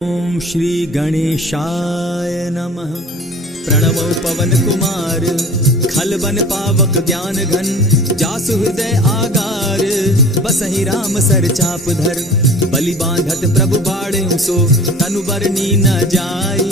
ओम श्री गणेशाय नमः। प्रणवो पवन कुमार खल बन पावक ज्ञान घन जासु हृदय आगार बसहि राम सर चाप धर बलि बांधत प्रभु बाड़े सो तनु बरनी न जाई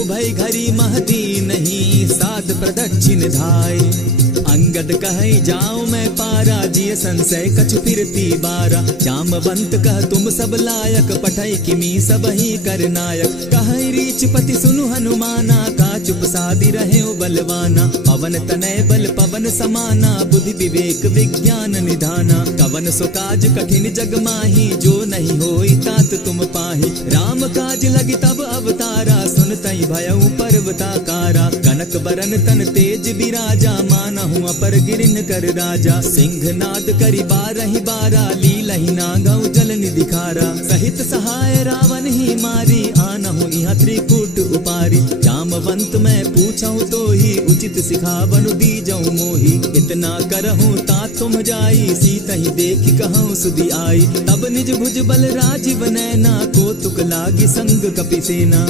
उभय घरी महती नहीं सात प्रदक्षिण धाई अंगद कहे जाऊं मैं पारा जिय संशय कछु फिरती बारा जामवंत कह तुम सब लायक पठई किमी सब ही कर नायक कहे रीच पति सुनु हनुमाना का चुप सादी रहे बलवाना पवन तनय बल पवन समाना बुद्धि विवेक विज्ञान निधाना कवन सो काज कठिन जग माही जो नहीं होई तात तुम पाही राम काज लगी तब अवतारा सुनतई भयउ पर्वताकारा कनक बरन तन तेज बिराजा मानहु अपर गिरिन कर राजा सिंह नाद करी बारहि बारा लीलहि नागौ जल निधिखारा सहित सहाय रावण ही मारी आनहु इहाँ त्रिकूट उपारी जामवंत मैं पूछऊं तो ही उचित सिखावनु दीजऊं मोही इतना करहूं ता तुम जाई सीतहि देखि कहूं सुधि आई तब निज भुज बल राजीव नैना को तुक लागी संग कपिसेना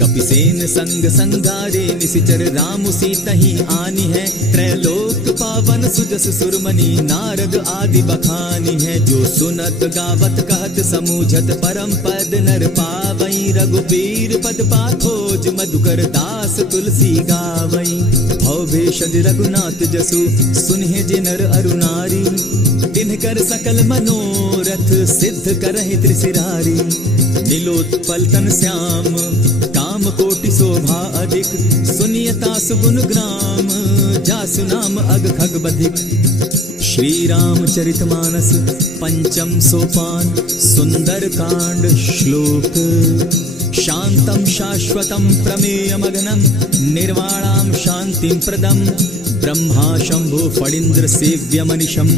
कपिसेन संग संगारे निशिचर राम सीतहि आनी है त्रैलोक पावन सुजस सुरमणि नारद आदि बखानी है जो सुनत गावत कहत समूझत परम पद नर पावई रघुबीर पद पाथोज मधुकर दास तुलसी गावई भव भेषज रघुनाथ जसु सुनहि जिनर अरुनारी तिनकर सकल मनोरथ सिद्ध करहि त्रिशिरारी नीलोत्पल तन श्याम काम कोटि शोभा अधिक सुनियता सुगुण ग्राम जासु नाम अग खग बधिक। श्री रामचरितमानस पंचम सोपान सुंदर कांड श्लोक शांतम शाश्वतम प्रमेयमगनम निर्वाणाम शांतिं प्रदम ब्रह्मा शंभु फणीन्द्र सेव्यमनिशं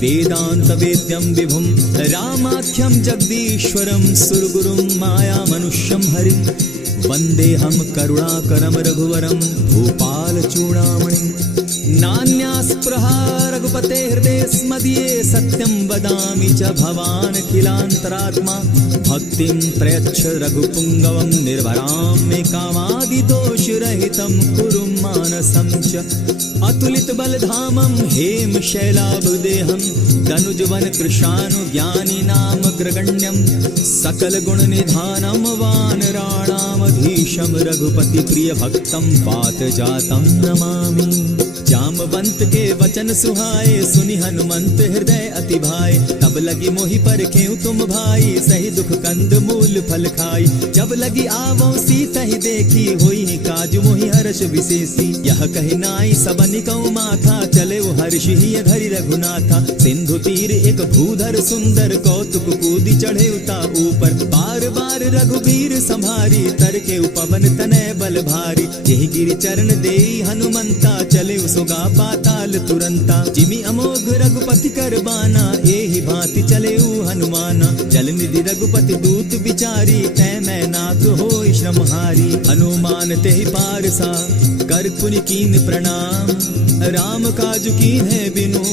वेदांत वेद्यं विभुं रामाख्यं जगदीश्वरं सुरगुरुं माया मनुष्यं हरिं वंदेहम करुणाकरं रघुवरं भूपाल चूड़ामणिं नान्यास्पृहा रघुपते हृदय स्मदीये सत्यं वदामि च भवान् अखिलान्तरात्मा भक्तिं प्रयच्छ रघुपुङ्गवं निर्भरां मे कामादिदोषरहितं कुरु मानसं च अतुलित बलधामं हेम शैलाभदेहं तनुजवन कृशानु ज्ञानी नाम ग्रगण्यं सकल गुण निधानं वानराणामधीशं रघुपति प्रिय भक्तं पात जातं नमामि। जामवंत के वचन सुहाए सुनि हनुमंत हृदय अति भाए तब लगी मोहि परखेउ तुम भाई सही दुख कंद मूल फल खाई जब लगी आवो सीतहि देखी होई काज मोहि हर्ष विशेषी यह कहि नाई सबनि कौ माथा चले हर्ष ही धरि रघुनाथा सिंधु तीर एक भूधर सुंदर कौतुक कूदी चढ़े उता ऊपर बार बार रघुबीर संभारी तर के पवन तनय बल भारी यही गिरि चरण देई हनुमंता चले सुगा पाताल तुरंता जिमि अमोघ रघुपति कर बाना एहि भांति चले हनुमाना जल निधि रघुपति दूत बिचारी तै मैं नाथ होई श्रमहारी हनुमान तेहि पारसा कर पुनि कीन प्रणाम राम काज कीन है बिनु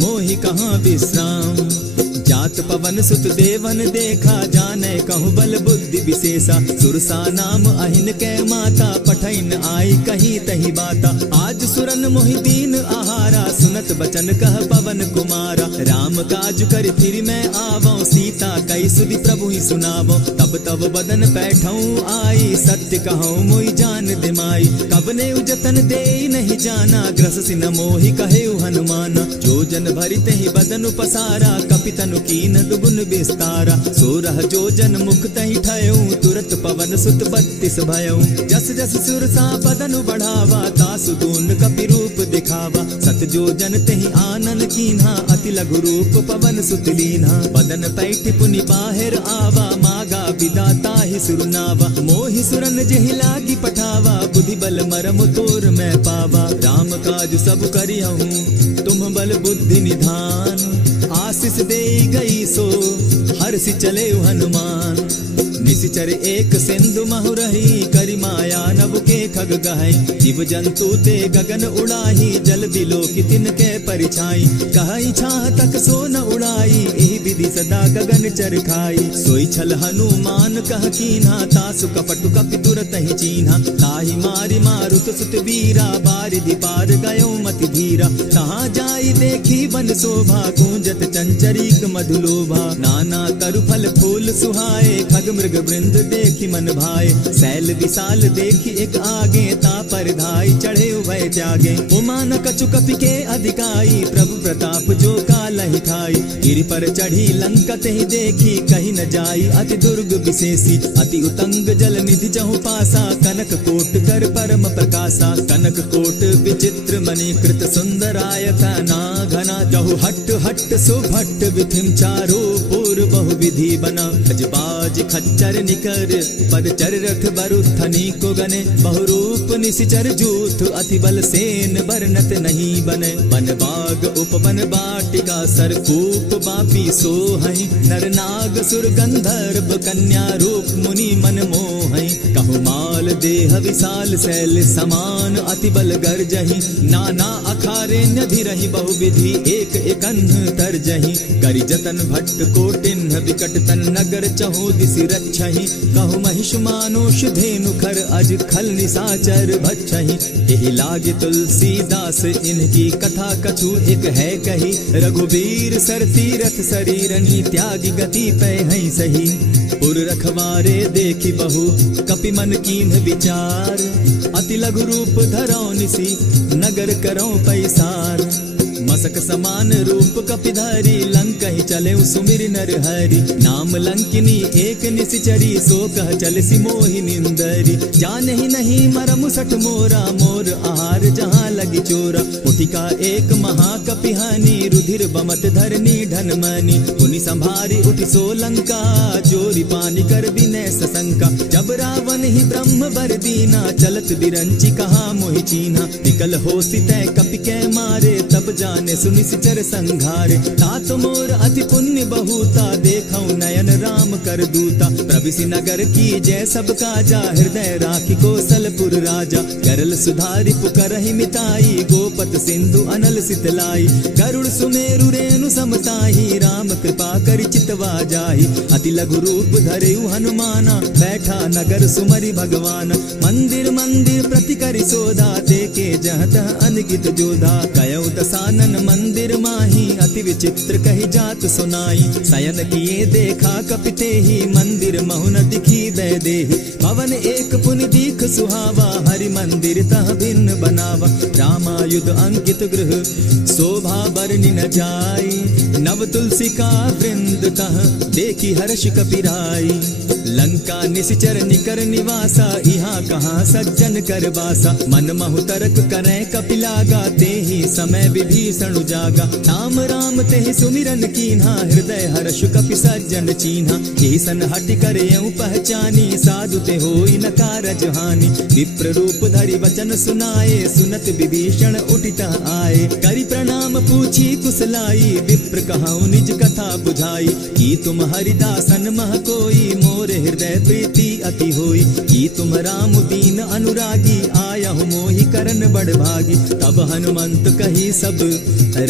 मोहि कहाँ विश्राम जात पवन सुत देवन देखा जाने कहु बल बुद्धि विशेषा सुरसा नाम अहिन कै माता पठैन आई कही तही बाता आज सुरन मोहि दीन आहारा सुनत बचन कह पवन कुमारा राम काज कर फिर मैं आवो सीता कई सुधि प्रभु ही सुनावो तब तब बदन बैठऊं आई सत्य कहूं मोहि जान दिमाई कवने उजतन दे नहीं जाना ग्रस सिन मोहि कहे हनुमाना जो जन भरित ही बदन पसारा कपितनु कीन दुगुन विस्तारा सोरह जो जन मुख तहि ठयऊं तुरत पवन सुत 32 भयऊं जस जस सुर सा बदन बढ़ावा तासु दून कपि रूप दिखावा सत जो जन तहि आनन कीन्हा अति लघु रूप पवन सुत लीन्हा बदन पैठ पुनि बाहिर आवा मागा विदाता ही सुरनावा मोहि सुरन जेहि लागी पठावा बुद्धि बल मरम तोर मैं पावा राम काज सब करियहूं तुम बल बुद्धि निधान आशीष दे गई सो हर्षि चले हनुमान। निशिचर एक सिंधु महु रही, करि माया नभ के खग गहै। जीव जंतु ते गगन उड़ाही, जल बिलो की तिनके परिछाई। कहई छाह तक सो न उड़ाई, एहि विधि सदा गगन चर खाई। सोई छल हनुमान कह कीन्हा, तासु कपटु कपि तुरत ही चीन्हा। ताहि मारि मारुत सुत वीरा, बारिधि पार गयो मति धीरा। तहाँ जाई देखी वन शोभा, गूंजत चंचरीक मधुलोभा। नाना तरु फल फूल सुहाए, खग मृग वृंद देखी मन भाए। सैल विशाल देखी एक आगे, तापर धाई चढ़े उभय त्यागे। उमान कछु कपि के अधिकाई, प्रभु प्रताप जो कालहि खाई। गिरि पर चढ़ी लंकत ही देखी, कहीं न जाई अति दुर्ग विशेषी। अति उतंग जल निधि जहु पासा, कनक कोट कर परम प्रकाशा। कनक कोट विचित्र मणि कृत सुंदराय, ना घना जहु हट हट सुभट। विधिम चारो पूर्व बहु विधि बना, खजबाज खच्चर निकर पदचर रथ बरुथनी को गने। बहुरूप निशिचर जूथ, अति बल सेन वर्णत नहीं बने। वन बाग उपवन बाटिका, सरकूप बापी सोहई। नर नाग सुर गंधर्व, कन्या रूप मुनि मन मोहई। कहु माल देह विशाल, शैल समान अति बल गर्जही। नाना अखारे नधिरहि, बहु विधि एक एकन्ह तरजही। करि जतन भट्ट कोटिन्ह, विकट तन नगर चहु दिसि रक्षहि। कहु महिष मानुष धेनु खर, अज खल निशाचर भक्षहि। एहि लागे तुलसीदास, इनकी कथा कछु एक है कही। रघुबीर सर तीरथ शरीरनी, त्यागी गति पै हई सही। पुर रखवारे देखी बहु, कपि मन कीन्ह विचार। अति लघु रूप धरौ निसी, नगर करौ पैसार। मसक समान रूप कपिधारी, लंक ही चले सुमिर नर हरि। नाम लंकिनी एक निशिचरी, सो कह चल सी मोहि निंदरी। जाने ही नहीं मरम सठ मोरा, मोर आहार जहाँ लगी चोरा। उठिका एक महाकपिहानी, रुधिर बमत धरनी धन मनी। पुनि संभारी उठि सो लंका, चोरी पानी कर विनय सशंका। जब रावण ही ब्रह्म बर दीना, चलत बिरंची कहा मोहि चीन्हा। निकल हो सितै कपि के मारे, तब जाने सुनिशिचर संघारे। तात मोर अति पुण्य बहुता, देखौ नयन राम कर दूता। प्रविशि नगर की जय सब काजा, हृदय राखी कौशलपुर राजा। करल सुधारि पुकरहि मिताई, गोपत सिंधु अनल सितलाई। गरुड़ सुमेरु रेणु समताही, राम कृपा करि चितवा जाहि। अति लघु रूप धरेउ हनुमाना, बैठा नगर सुमरि भगवान। मंदिर मंदिर प्रति करि सोधा, देखे जहत अनगित जोधा। कयौ दसानन मंदिर माही, अति विचित्र कही जात सुनाई। शयन किए देखा कपिते ही, मंदिर महु न दिखी दय देहि। भवन एक पुनि दीख सुहावा, हरि मंदिर तह भिन्न बनावा। रामायुध अंकित गृह, शोभा बरनि न जाई। नव तुलसी का वृंद तह, देखी हर्ष कपिराई। लंका निशिचर निकर निवासा, यहाँ कहाँ सज्जन कर बासा। मन महु तरक करे कपिलागा, तेहि समय विभीषण जागा। राम राम तेहि सुमिरन कीन्हा, हृदय हर्ष कपि सज्जन चीन्हा। ईसन हटि करे पहचानी, साधु ते होई न कारज हानि। विप्र रूप धरि वचन सुनाए, सुनत विभीषण उठित आए। करि प्रणाम पूछी कुशलाई, विप्र कहौ निज कथा बुझाई। की तुम हरिदासन मह कोई, मोर हृदय प्रीति अति होई। की तुम राम दीन अनुरागी, आयहु मोहि करन बड़ भागी। तब हनुमंत कही सब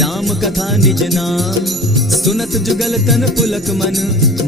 राम कथा निज नाम। सुनत जुगल तन पुलक मन,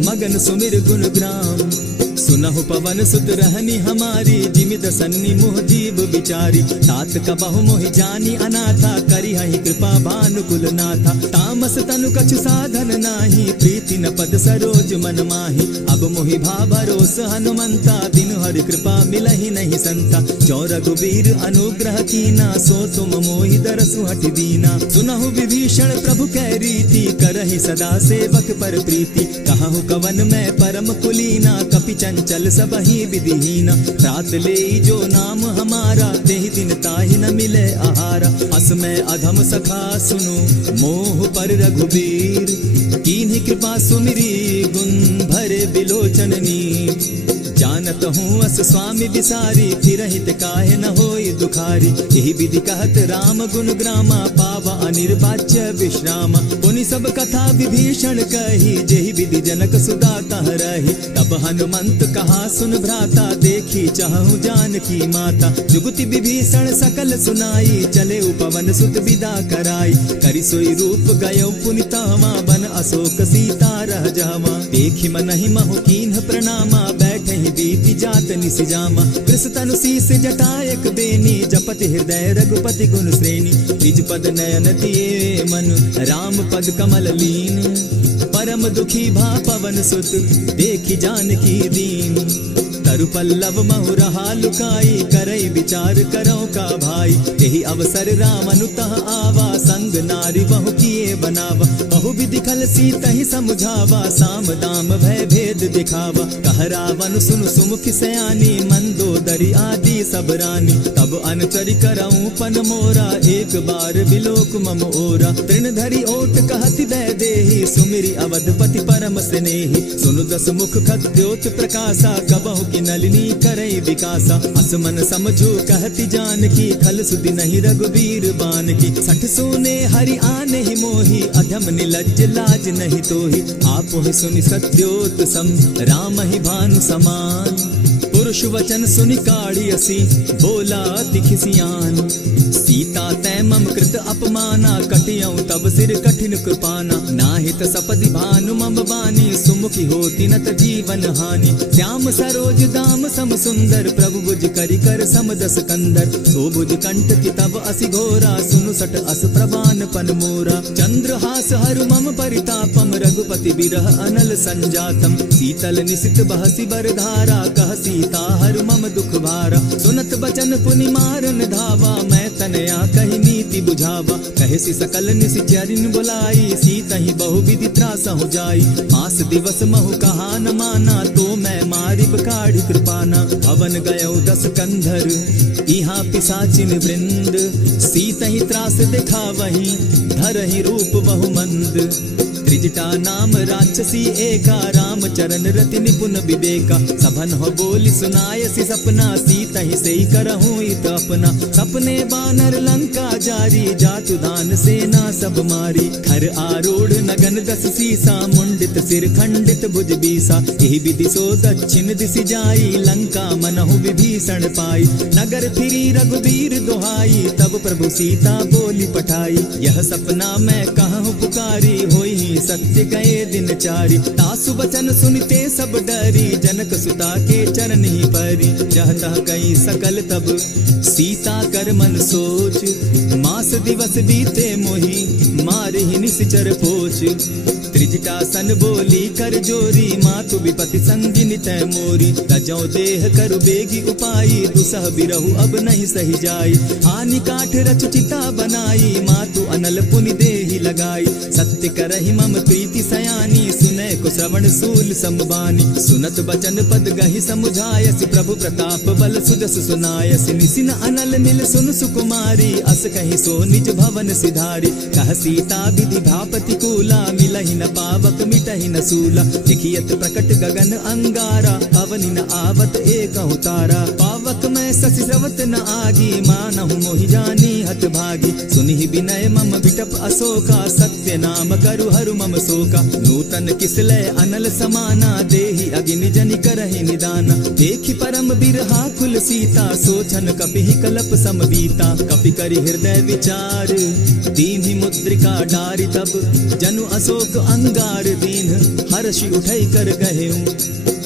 मगन सुमिर गुण ग्राम। सुनहु पवन सुत रहनी हमारी, जिमित सन्नि मुह जीव विचारी। तात कबहु मोहि जानी अनाथा, करी हहि कृपा भानुकुल नाथा। तामस तनु कछु साधन नाही, प्रीति न पद सरोज मन माही। अब मोहि भा भरोस हनुमंता, बिनु हरि कृपा मिलहि नहीं संता। जो रघुबीर अनुग्रह कीना, सो तुम मोहि दरसु हठि दीना। सुनहु विभीषण प्रभु कै रीति, करहि सदा सेवक पर प्रीति। कहु कवन मैं परम कुलीना, कपि चंचल सबहि विधिहीना। रात ले जो नाम हमारा, तेहि दिन ताहि न मिले आहारा। अस मैं अधम सखा सुनु, मोह पर रघुबीर। कीन्हि कृपा सुमिरी, गुण भरे बिलोचन नीर। जानत कहूँ अस स्वामी बिसारी, फिर हित काहे न होई दुखारी। यही विधि कहत राम गुण ग्रामा, पावा अनिर्वाच्य विश्रामा। पुनि सब कथा विभीषण कही, जेहि विधि जनक सुदा तह रही। तब हनुमंत कहा सुन भ्राता, देखी चाहूं जानकी माता। जुगति विभीषण सकल सुनाई, चले पवन सुत विदा कराई। करि सोई रूप गयो पुनि तहवा, बन अशोक सीता रह जावा। देखि मनहि महु कीन्ह प्रणामा, बैठे ही बीति जात निस जामा। कृष तनु शीस जटायक बेनी, जपति हृदय रघुपति गुण श्रेणी। निज पद नयन दिए मन, राम पद कमल लीन। परम दुखी भा पवन सुत, देखि जानकी दीन। तरु पल्लव महु रहा लुकाई, करई विचार करो का भाई। यही अवसर राम अनुतः आवा, संग नारी बहु किए बनावा। बहु विधि खल सीतहि समझावा, साम दाम भय भेद दिखावा। कह रावण सुन सुमुख सयानी, मंदोदरी आदि सब रानी। तब अनुचरि करऊं पन मोरा, एक बार बिलोक मम ओरा। तृण धरि ओट कहति दय देहि, सुमिरि अवधपति परम स्नेही। सुनु दस मुख खद्योत प्रकाशा, कबहु की नलिनी करई विकासा। असमन समझो कहति जानकी, खल सुधि नहीं रघुबीर बान की। सठ सोने हरि आने ही मोही, अधम निलज्ज लाज नहीं तोही। आप ही सुनि सत्योत सम, राम ही भानु समान। पुरुष वचन सुनि काढ़ियसी, बोला अति खिसियान। सीता तै मम कृत अपमाना, कटियऊं तब सिर कठिन कृपाना। नाहित सपदि भानु मम बानी, सुमुखी होती नत जीवन हानि। श्याम सरोज दाम सम सुंदर, प्रभु भुज करि कर सम दस कंदर। सो भुज कंठ की तब असि घोरा, सुनु सट अस प्रभान पन मोरा। चंद्रहास हरु मम परितापम, रघुपति बिरह अनल संजातम। शीतल निशित बहसी बरधारा, कह सीता हरु मम दुख भारा। सुनत बचन पुनि मारन धावा, मैं तनया कही नीति बुझावा। कहसी सकल निशिचरिन बुलाई, सीतहि बहु विधि त्रास हो जाई। मास दिवस महु कहा न माना, तो मैं मारिब काढ़ी कृपाना। भवन गयो दस कंधर, इहाँ पिशाचिन वृंद। सीतहि त्रास दिखावहि, धरहि रूप बहु मंद। त्रिजटा नाम राक्षसी एका, राम चरण रति निपुण विवेका। सभन हो बोली सुनायसी सपना, सीतहि सेई करहूं इत अपना। सपने बानर लंका जारी, जातु दान सेना सब मारी। खर आरूढ़ नगन दस सीसा, मुंडित सिर खंडित भुज बीसा। यही विधि सो दक्षिण दिशि जाई, लंका मनहु विभीषण पाई। नगर फिरी रघुबीर दुहाई, तब प्रभु सीता बोली पठाई। यह सपना मैं कहूँ पुकारी, होई सत्य गए दिन चारी। तासु बचन सुनते सब डरी, जनक सुता के चरण ही परी। जहता कई सकल तब सीता कर मन सोच। मास दिवस बीते मोही, मारे ही निश्चर पोच। त्रिजटा सन बोली कर जोरी, मातु विपति संगिनी तै मोरी। तजौ देह करु बेगी उपाई, दुसह बिरहु अब नहीं सही जाई। हानि काठ रच चिता बनाई, मातु अनल पुनि देहि लगाई। सत्य करहि मम प्रीति सयानी, सुनै को श्रवण सूल समबानी। सुनत बचन पद गहि समुझायसि, प्रभु प्रताप बल सुजस सुनायसि। निसिन अनल मिल सुन सुकुमारी, अस कहि सो निज भवन सिधारी। कह सीता विधि भापति कूला, मिलहि न पावक मिटहि न सूला। लिखियत प्रकट गगन अंगारा, अवनि न आवत एकहु तारा। पावक मैं शशि स्रवत न आगी, मानहु मोहि जानी हत भागी। सुनिहि विनय मम विटप अशोका, सत्य नाम करु हरु मम शोका। नूतन किसलय अनल समाना, देहि अगिनि जनि करहि निदाना। देखि परम बिरहा कुल सीता, सोचन कपिहि कलप सम बीता। कपि करि हृदय विचार, दीन्हि मुद्रिका डारि। तब जनु अशोक अंगार दीन, हर्षि उठै कर गहेऊ।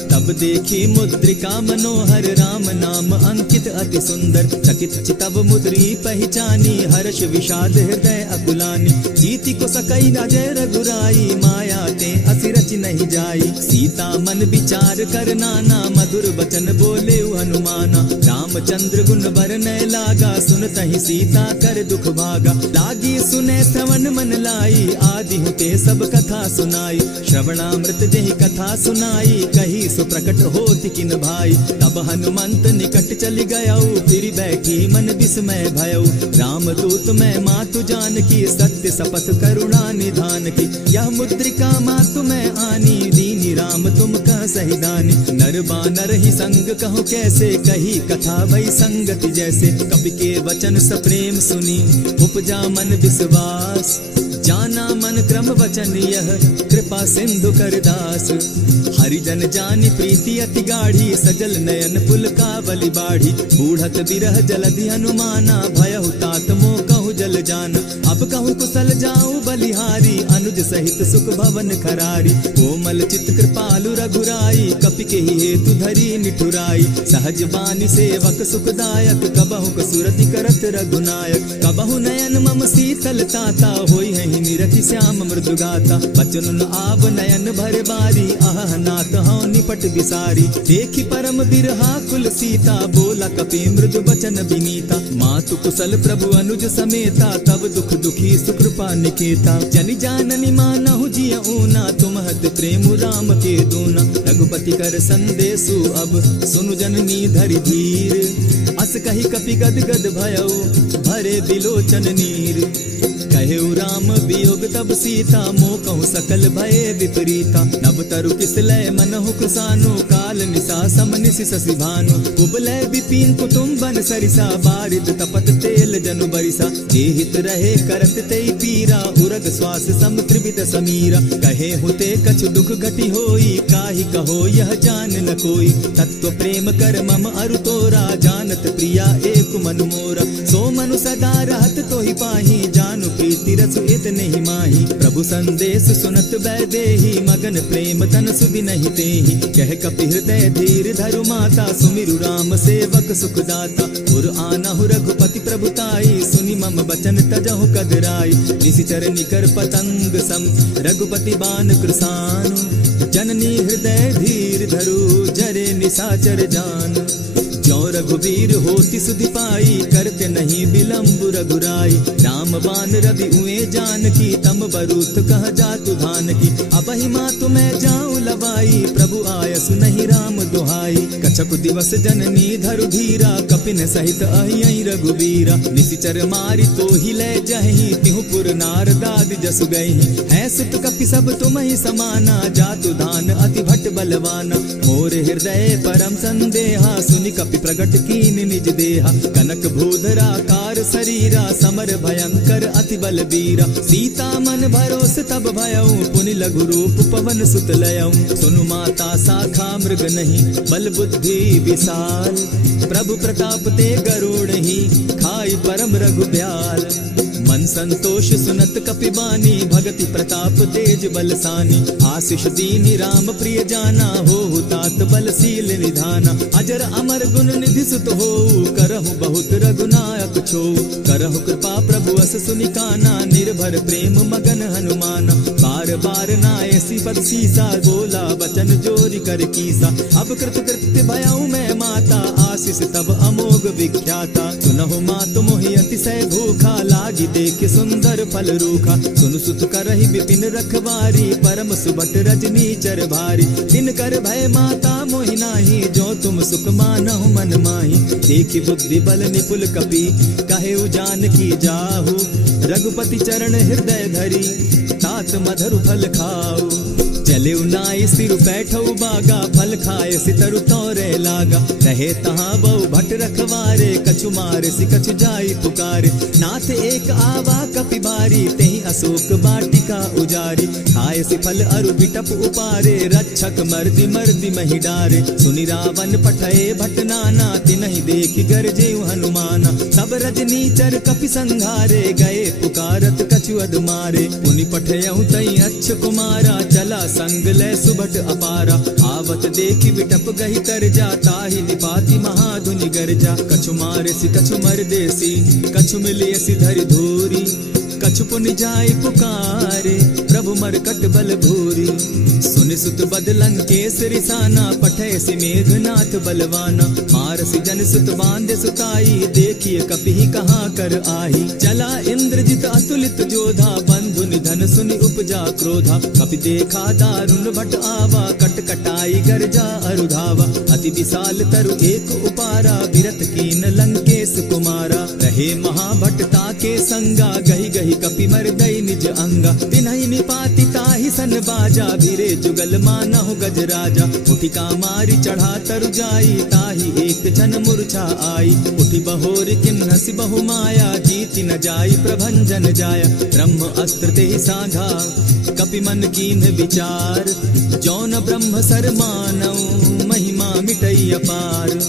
तब देखी मुद्रिका मनोहर, राम नाम अंकित अति सुंदर। चकित चितव मुद्री पहचानी, हर्ष विषाद हृदय अकुलानी। जीति को सकई अजय रघुराई, माया ते असि रच नहीं जाई। सीता मन विचार कर नाना, मधुर बचन बोले हनुमाना। रामचंद्र गुण बरनय लागा, सुनतहि सीता कर दुख भागा। लागी सुने श्रवण मन लाई, आदि हुते सब कथा सुनाई। श्रवणामृत जेहि कथा सुनाई, कही सो प्रकट होति किन भाई। तब हनुमंत निकट चली गयऊ, फिर बैठी मन विस्मय भयऊ। राम दूत मैं मातु जानकी, सत्य शपथ करुणा निधान की। यह मुद्रिका मातु मैं आनी, दीनी राम तुम कह सही दानी। नर बानर ही संग कहो कैसे, कही कथा भई संगति जैसे। कपि के वचन सप्रेम सुनी, उपजा मन विश्वास। जाना मन क्रम वचन यह, कृपा सिंधु करदास। हरिजन जानी प्रीति अति गाढ़ी, सजल नयन पुल कावली बाढ़ी। बूढ़त बिरह जलधि हनुमाना, भयहु तात मोह कहु जल जान। अब कहु कुशल जाऊं बलिहारी, अनुज सहित सुख भवन खरारी। कोमल चित कृपालु रघुराई, कपि के ही हेतु धरी निठुराई। सहज बानी सेवक सुखदायक, कबहु कसुरति करत रघुनायक। कबहु नयन मम शीतल ताता, होई है निरखि श्याम मृदु गाता। बचन आब नयन भर बारी, आह नाथ हौ निपट विसारी। देखी परम बिरहा कुल सीता, बोला कपि मृदु बचन विनीता। मातु कुशल प्रभु अनुज समेता, तब दुख दुखी सुकृपा निकेता। जनि जाननी मानहु जिय ऊना, तुमहत प्रेम राम के दूना। रघुपति कर संदेशु अब, सुनु जननी धरि धीर। अस कही कपि गद गद भयउ, भरे बिलोचन नीर। कहेउ राम वियोग तब सीता, मोह कहु सकल भय विपरीता। नभ तरु किसलय मनहु कृसानु, काल निशा सम निशि शशि भानु। कुबलय विपिन कुटुम्बन सरिसा, बारिद तपत तेल जनु बरिसा। जे हित रहे करत तेई पीरा, उरग श्वास सम त्रिविध समीरा। कहे हुते कछु दुख घटी होई, काहि कहो यह जान न कोई। तत्व प्रेम कर मम अरु तोरा, जानत प्रिया एक मनु मोरा। सो मनु सदा रहत तोहि पाही, जानु प्रीति रस इतने ही माही। प्रभु संदेश सुनत वैदेही, मगन प्रेम तन सुधि नहीं तेहि। कह कपि हृदय धीर धरु माता, सुमिरु राम सेवक सुखदाता। उर आनहु रघुपति प्रभुताई, सुनि मम बचन तजहु कदराई। निशिचर निकर पतंग सम, रघुपति बान कृसानु। जननी हृदय धीर धरु, जरे निशाचर जान। ज्यों रघुवीर होति सुधि पाई, करते नहीं विलम्ब रघुराई। राम बान रवि उए जानकी, तम बरूत कह जातु धान की। अबहि मातु मैं जाऊं लवाई, प्रभु आयसु नहीं राम दुहाई। कछक दिवस जननी धरु धीरा, कपिन सहित अहियहि रघुवीरा। निशिचर मारि तो ही ले जहि, तिहु पुर नार दाद जसु गहि। है सुत कपि सब तुम ही समाना, जातु धान अति भट बलवाना। मोर हृदय परम संदेहा, सुनि कपि प्रगट कीन निज देहा। कनक भूधराकार शरीरा, समर भयंकर अति बल बीरा। सीता मन भरोस तब भयउ, पुनि लघु रूप पवन सुत लयउ। सुनु माता शाखा मृग नहीं, बल बुद्धि विशाल। प्रभु प्रताप ते गरुड़ ही, खाई परम रघुब्याल। मन संतोष सुनत कपि बानी, भगति प्रताप तेज बलसानी। आशीष दीनी राम प्रिय जाना, हो तात बलशील निधाना। अजर अमर गुण निधि सुत हो, करहु बहुत रघुनायक छो। करहु कृपा प्रभु अस सुनिकाना, निर्भर प्रेम मगन हनुमाना। बार बार नायसी पद सीसा, बोला बचन जोरी कर कीसा। अब कृत कृत्य भयउ मैं माता, आशीष तब अमोघ विख्याता। सुनहु मातु मोहि अतिशय भूखा, लागी देख सुंदर फल रूखा। सुनु सुत करहि विपिन रखवारी, परम सुबट रजनी चर भारी। दिन कर भय माता मोहि नाही, जो तुम सुख मानहु मन माही। देखी बुद्धि बल निपुल कपि, कहेउ जानकी जाहु। रघुपति चरण हृदय धरी, तात मधुर फल खाऊ। चलेउ नाई सिर बैठऊ बागा, फल खाए सितरु तोरे लागा। रहे तहाँ बहु भट रखवारे, कछु मारे सि कछु जाई पुकारे। नाथ एक आवा कपि बारी, तेहि अशोक वाटिका उजारी। खाए सि फल अरु बिटप उपारे, रक्षक मर्दि मर्दि महि डारे। सुनि रावण पठए भट नाना, तिनहि देखि गरजेउ हनुमाना। सब रजनीचर कपि संघारे, गए पुकारत कछु अधमारे। पुनि पठयउ तई अच्छ कुमारा, चला संग ले सुबट अपारा। आवत देखी बिटप गही तर जा, ताहि निपाति महाधुनि गर्जा। कछु मारे सि कछु मर देसी, कछु मिले सि धरि धूरी। कछु पुनि जाय पुकारे, प्रभु मरकट बल भूरी। सुनि सुत बद लंकेश रिसाना, पठय सि मेघनाथ बलवाना। मारसि जन सुत बांधे सुताई, देखिए कपि कहाँ कर आही। चला इंद्रजित अतुलित जोधा, बंधु निधन सुनि उपजा क्रोधा। कपि देखा दारुण भट आवा, कट कटाई गर्जा अरुधावा। अति विशाल तरु एक उपारा, विरत कीन लंकेश कुमारा। रहे महाभट ताके संगा, गही गही कपि मर दई निज अंगा। तिन्हि निपाति ताहि बजाही सन बाजा भीरे जुगल मानहु गज राजा उठी का मारी चढ़ा तरु जाई ताही एक जन मूर्छा आई उठी बहोर किन्नसी बहु माया जीति न जाई प्रभंजन जाया ब्रह्म अस्त्र ते साधा कपि मन कीन विचार जौन ब्रह्म सर मानव महिमा मिटई अपार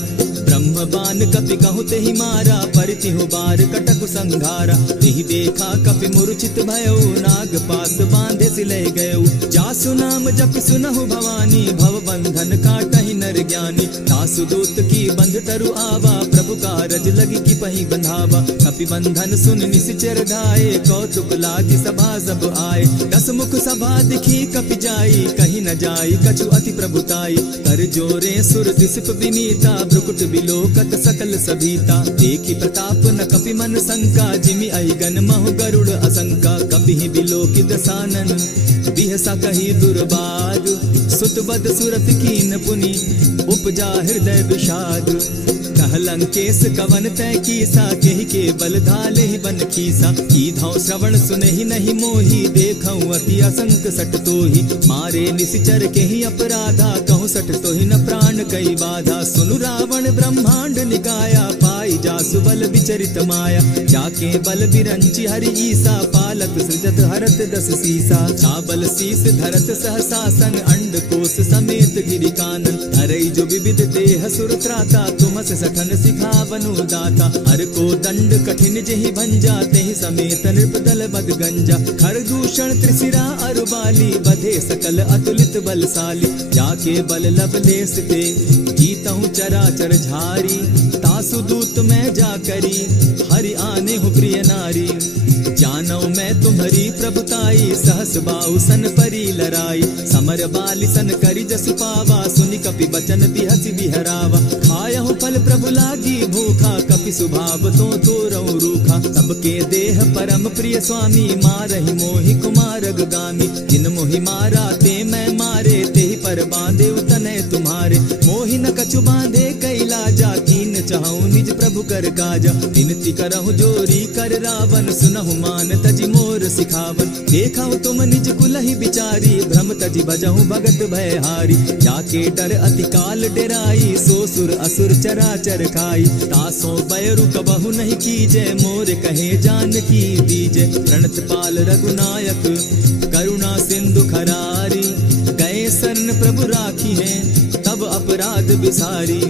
ब्रह्म बान कपि कहु तेहि मारा परितिहु बार कटक संघारा तेहि देखा कपि मूर्छित भयो नाग पास बांधे सिले गयो जासु नाम जपि सुनहु भवानी भव बंधन काटहि नर ज्ञानी तासु दूत की बंध तरु आवा प्रभु कारज लगी की पही बंधावा कपि बंधन सुन निसिचर धाये कौतुक लागी सभा सब आए दस मुख सभा दिखी कपि जाई कहीं न जाई कछु अति प्रभुताई कर जोरे सुर दिसिप विनीता ब्रुकुट बिलोकत सकल सभीता देखी प्रताप न कपि मन शंका जिमि अहिगन महु गरुड़ असंका कपि बिलोकि दसानन बिहसा कही दुर्बाग सुतबद सुरत कीन पुनि उपजा हृदय विषाद कहलंकेश कवन तय कीसा केहि के बल धाले ही बन खीसा की धौ श्रवण सुने ही नहीं मोही देखऊं अति असंक सट तोही मारे निसिचर के ही अपराधा कहूँ सट तो ही न प्राण कई बाधा सुनु रावण ब्रह्मांड निकाया पाई जासु बल विचरित माया जाके बल बिरंची हरि ईसा पालक सृजत हरत दस सीसा चाबल शीस धरत सहसासन अंड कोश समेत गिरि कानन धरई जो विविध देह सुर त्राता तुमस सठन सिखावनु दाता हर को दंड कठिन जेहि भंजा तेहि समेत नृपदल बद गंजा खरदूषण त्रिशिरा अरुबाली बधे सकल अतुलित बलशाली जाके बल लवलेस ते जीतहु चराचर झारी तासु दूत मैं जा करी हरि आने हूँ प्रिय नारी जानौ मैं तुम्हारी प्रभुताई सहस बाहु सन परी लराई समर बाली सन करी जसु पावा सुनि कपि बचन बिहसी बिहरावा खायहु फल प्रभु लागी भूखा कपि सुभाव तो तोरऊ रूखा सबके देह परम प्रिय स्वामी मारहि मोहि कुमारग गामी जिन मोहि मारा ते मैं मारे तेहि पर बांधे उतने तुम्हारे मोहि न कछु बांधे कैलाजा कीन चाहूं निज प्रभु कर काजा विनती करहु जोरी कर रावण सुनहु मान तजी मोर सिखावन देखा तुम निज कुलहि बिचारी भ्रम तजी भजहु भगत भयहारी जाके डर अति काल डेराई सो सुर असुर चराचर खाई तासो बैरु कबहु नहीं कीजे मोर कहे जान की दीजे प्रणत पाल रघुनायक करुणा सिंधु खरारी गए शरण प्रभु राखी है तब अपराध बिसारी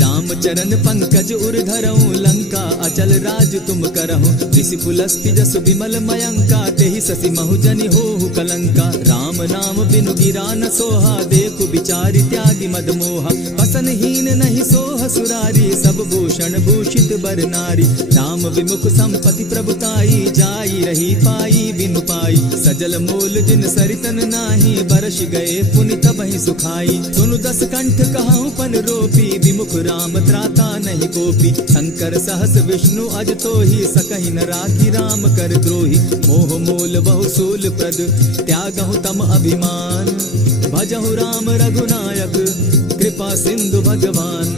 राम चरण पंकज उर धरऊं लंका अचल राज तुम करहु ऋषि पुलस्ति जस विमल मयंका तेहि ससी महु जनि होहु कलंका राम नाम बिनु गिरा न सोहा देखु बिचारी त्यागी मद मोहा बसन हीन नहीं सोह सुरारी सब भूषण भूषित बर नारी राम विमुख संपति प्रभुताई जाई रही पाई बिनु पाई सजल मोल जिन सरितन नाही बरस गए पुनि तबहि सुखाई सुनु दस कंठ कहूँ पन रोपी विमुख राम त्राता नहीं कोपी शंकर सहस विष्णु अज तो ही सकहि न राखी राम कर द्रोही मोह मोल बहु सूल प्रद त्यागहु तम अभिमान भजहु राम रघुनायक कृपा सिंधु भगवान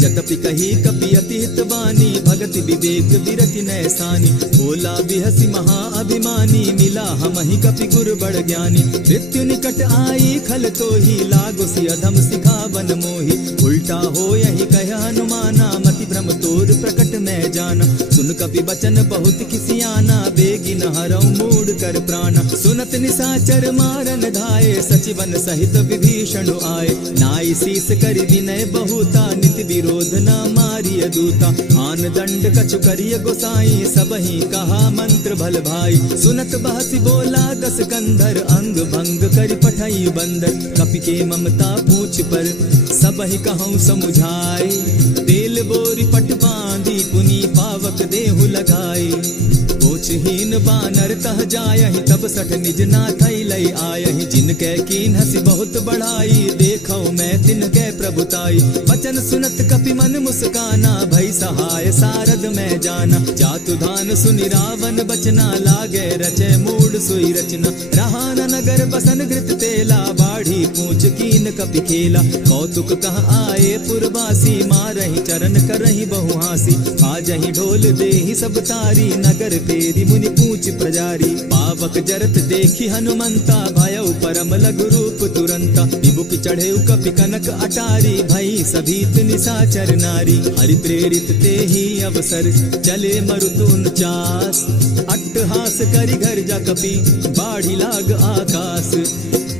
जतपि कही कपि अति हित बानी भगति विवेक विरति नैसानी बोला बिहसी महा अभिमानी मिला हमहि कपि गुर बड़ ज्ञानी मृत्यु निकट आई खल तो ही लागो सि अधम सिखावन मोही उल्टा हो यही कह हनुमाना मति भ्रम तोर प्रकट मैं जाना सुन कपि बचन बहुत किसियाना बेगी न हरऊ मूड कर प्राण सुनत निसाचर मारन धाये सचिवन सहित विभीषण आए नाई शीस करि विनय बहुता नित विरोध न मारिय दूता आन दंड कछु करिय गोसाई सबहि कहा मंत्र भल भाई सुनत बहसी बोला दस कंधर अंग भंग करि पठई बंदर कपि के ममता पूछ पर सबहि कहूँ समुझाए तेल बोरी पट बांधी पुनि पावक देहु लगाई पूछहीन बानर तह जायहि तब सठ निज नाथई लई आयहि जिनके कीन हसी बहुत बढ़ाई देखो मैं तिनके प्रभुताई वचन सुनत कपि मन मुस्काना भई सहाय सारद मैं जाना जातु धान सुनि रावण बचना लागे रचे मूड सोई रचना रहा न नगर बसन घृत तेला बाढ़ी पूछ कीन कपि खेला कौतुक कह आए पुरवासी मारहि चरण करहि बहु हासी आज बाजहि ढोल देहि सब तारी, नगर फेरी मुनि पूछ प्रजारी। पावक जरत देखी हनुमंता, भयउ परम लघु रूप तुरंता। विमुख चढ़े कपि कनक अटारी, भई सभीत निशाचर नारी। हरि प्रेरित तेहि अवसर, चले मरुत 49। अट्टहास करि घर जा कपि, बाढ़ी लाग आकाश।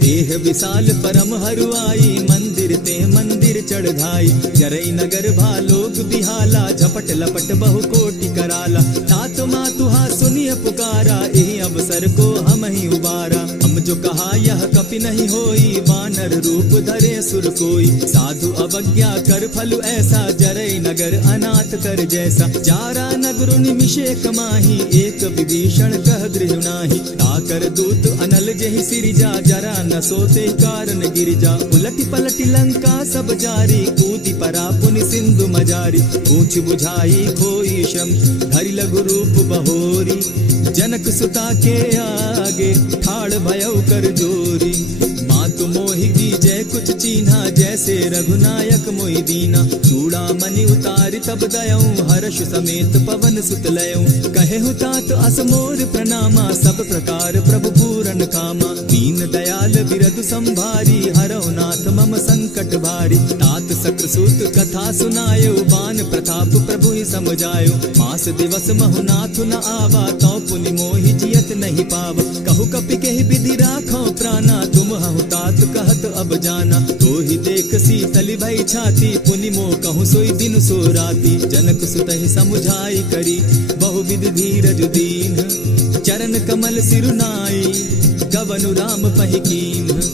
देह विशाल परम हरुआई, मंदिर ते मंदिर चढ़ाई। जरई नगर भालोग बिहाला, झपट लपट बहु कोटि कराला। तात मातुहा सुनिय पुकारा, एहि अवसर को हम ही उबारा। हम जो कहा यह कपि नहीं होई, वानर रूप धरे सुर कोई। साधु अवज्ञा कर फल ऐसा, जरई नगर अनाथ कर जैसा। चारा नगर निमिषे कमाही, एक विभीषण कह गृह नाही। आकर दूत अनल जहि सिरिजा, जरा न सोते कारण गिरिजा। उलटी पलटी लंका सब जारी, कूदी परा पुनि सिंधु मजारी। पूछ बुझाई खोई श्रम, धरि लघु रूप बहोरी। जनक सुता के आगे, ठाड़ भयउ कर जोरी। मातु मोहि दीजै कुछ चीन्हा, जैसे रघुनायक मोहि दीना। चूड़ामणि उतारि तब दयऊं, हर्ष समेत पवन सुत लयऊं। कहे तात अस मोर प्रणामा, सब प्रकार प्रभु पूरन कामा। दीन दयाल बिरदु संभारी, हरौ नाथ मम संकट भारी। तात सक्रसूत कथा सुनायो, बान प्रताप प्रभु ही समझायो। मास दिवस महु नाथ न आवा, तौ पुनि मोहि जियत नहीं पावा। कहु कपि केहि विधि राखो प्राणा, तुम हहु तात कहत अब जाना। तो ही देख शीतल भई छाती, पुनि मोह कहूँ सोई दिन सो राती। जनक सुतहि समुझाई करी, बहु विधि धीरज दीन। चरण कमल सिरुनाई, गवनु राम पहि कीन्ह।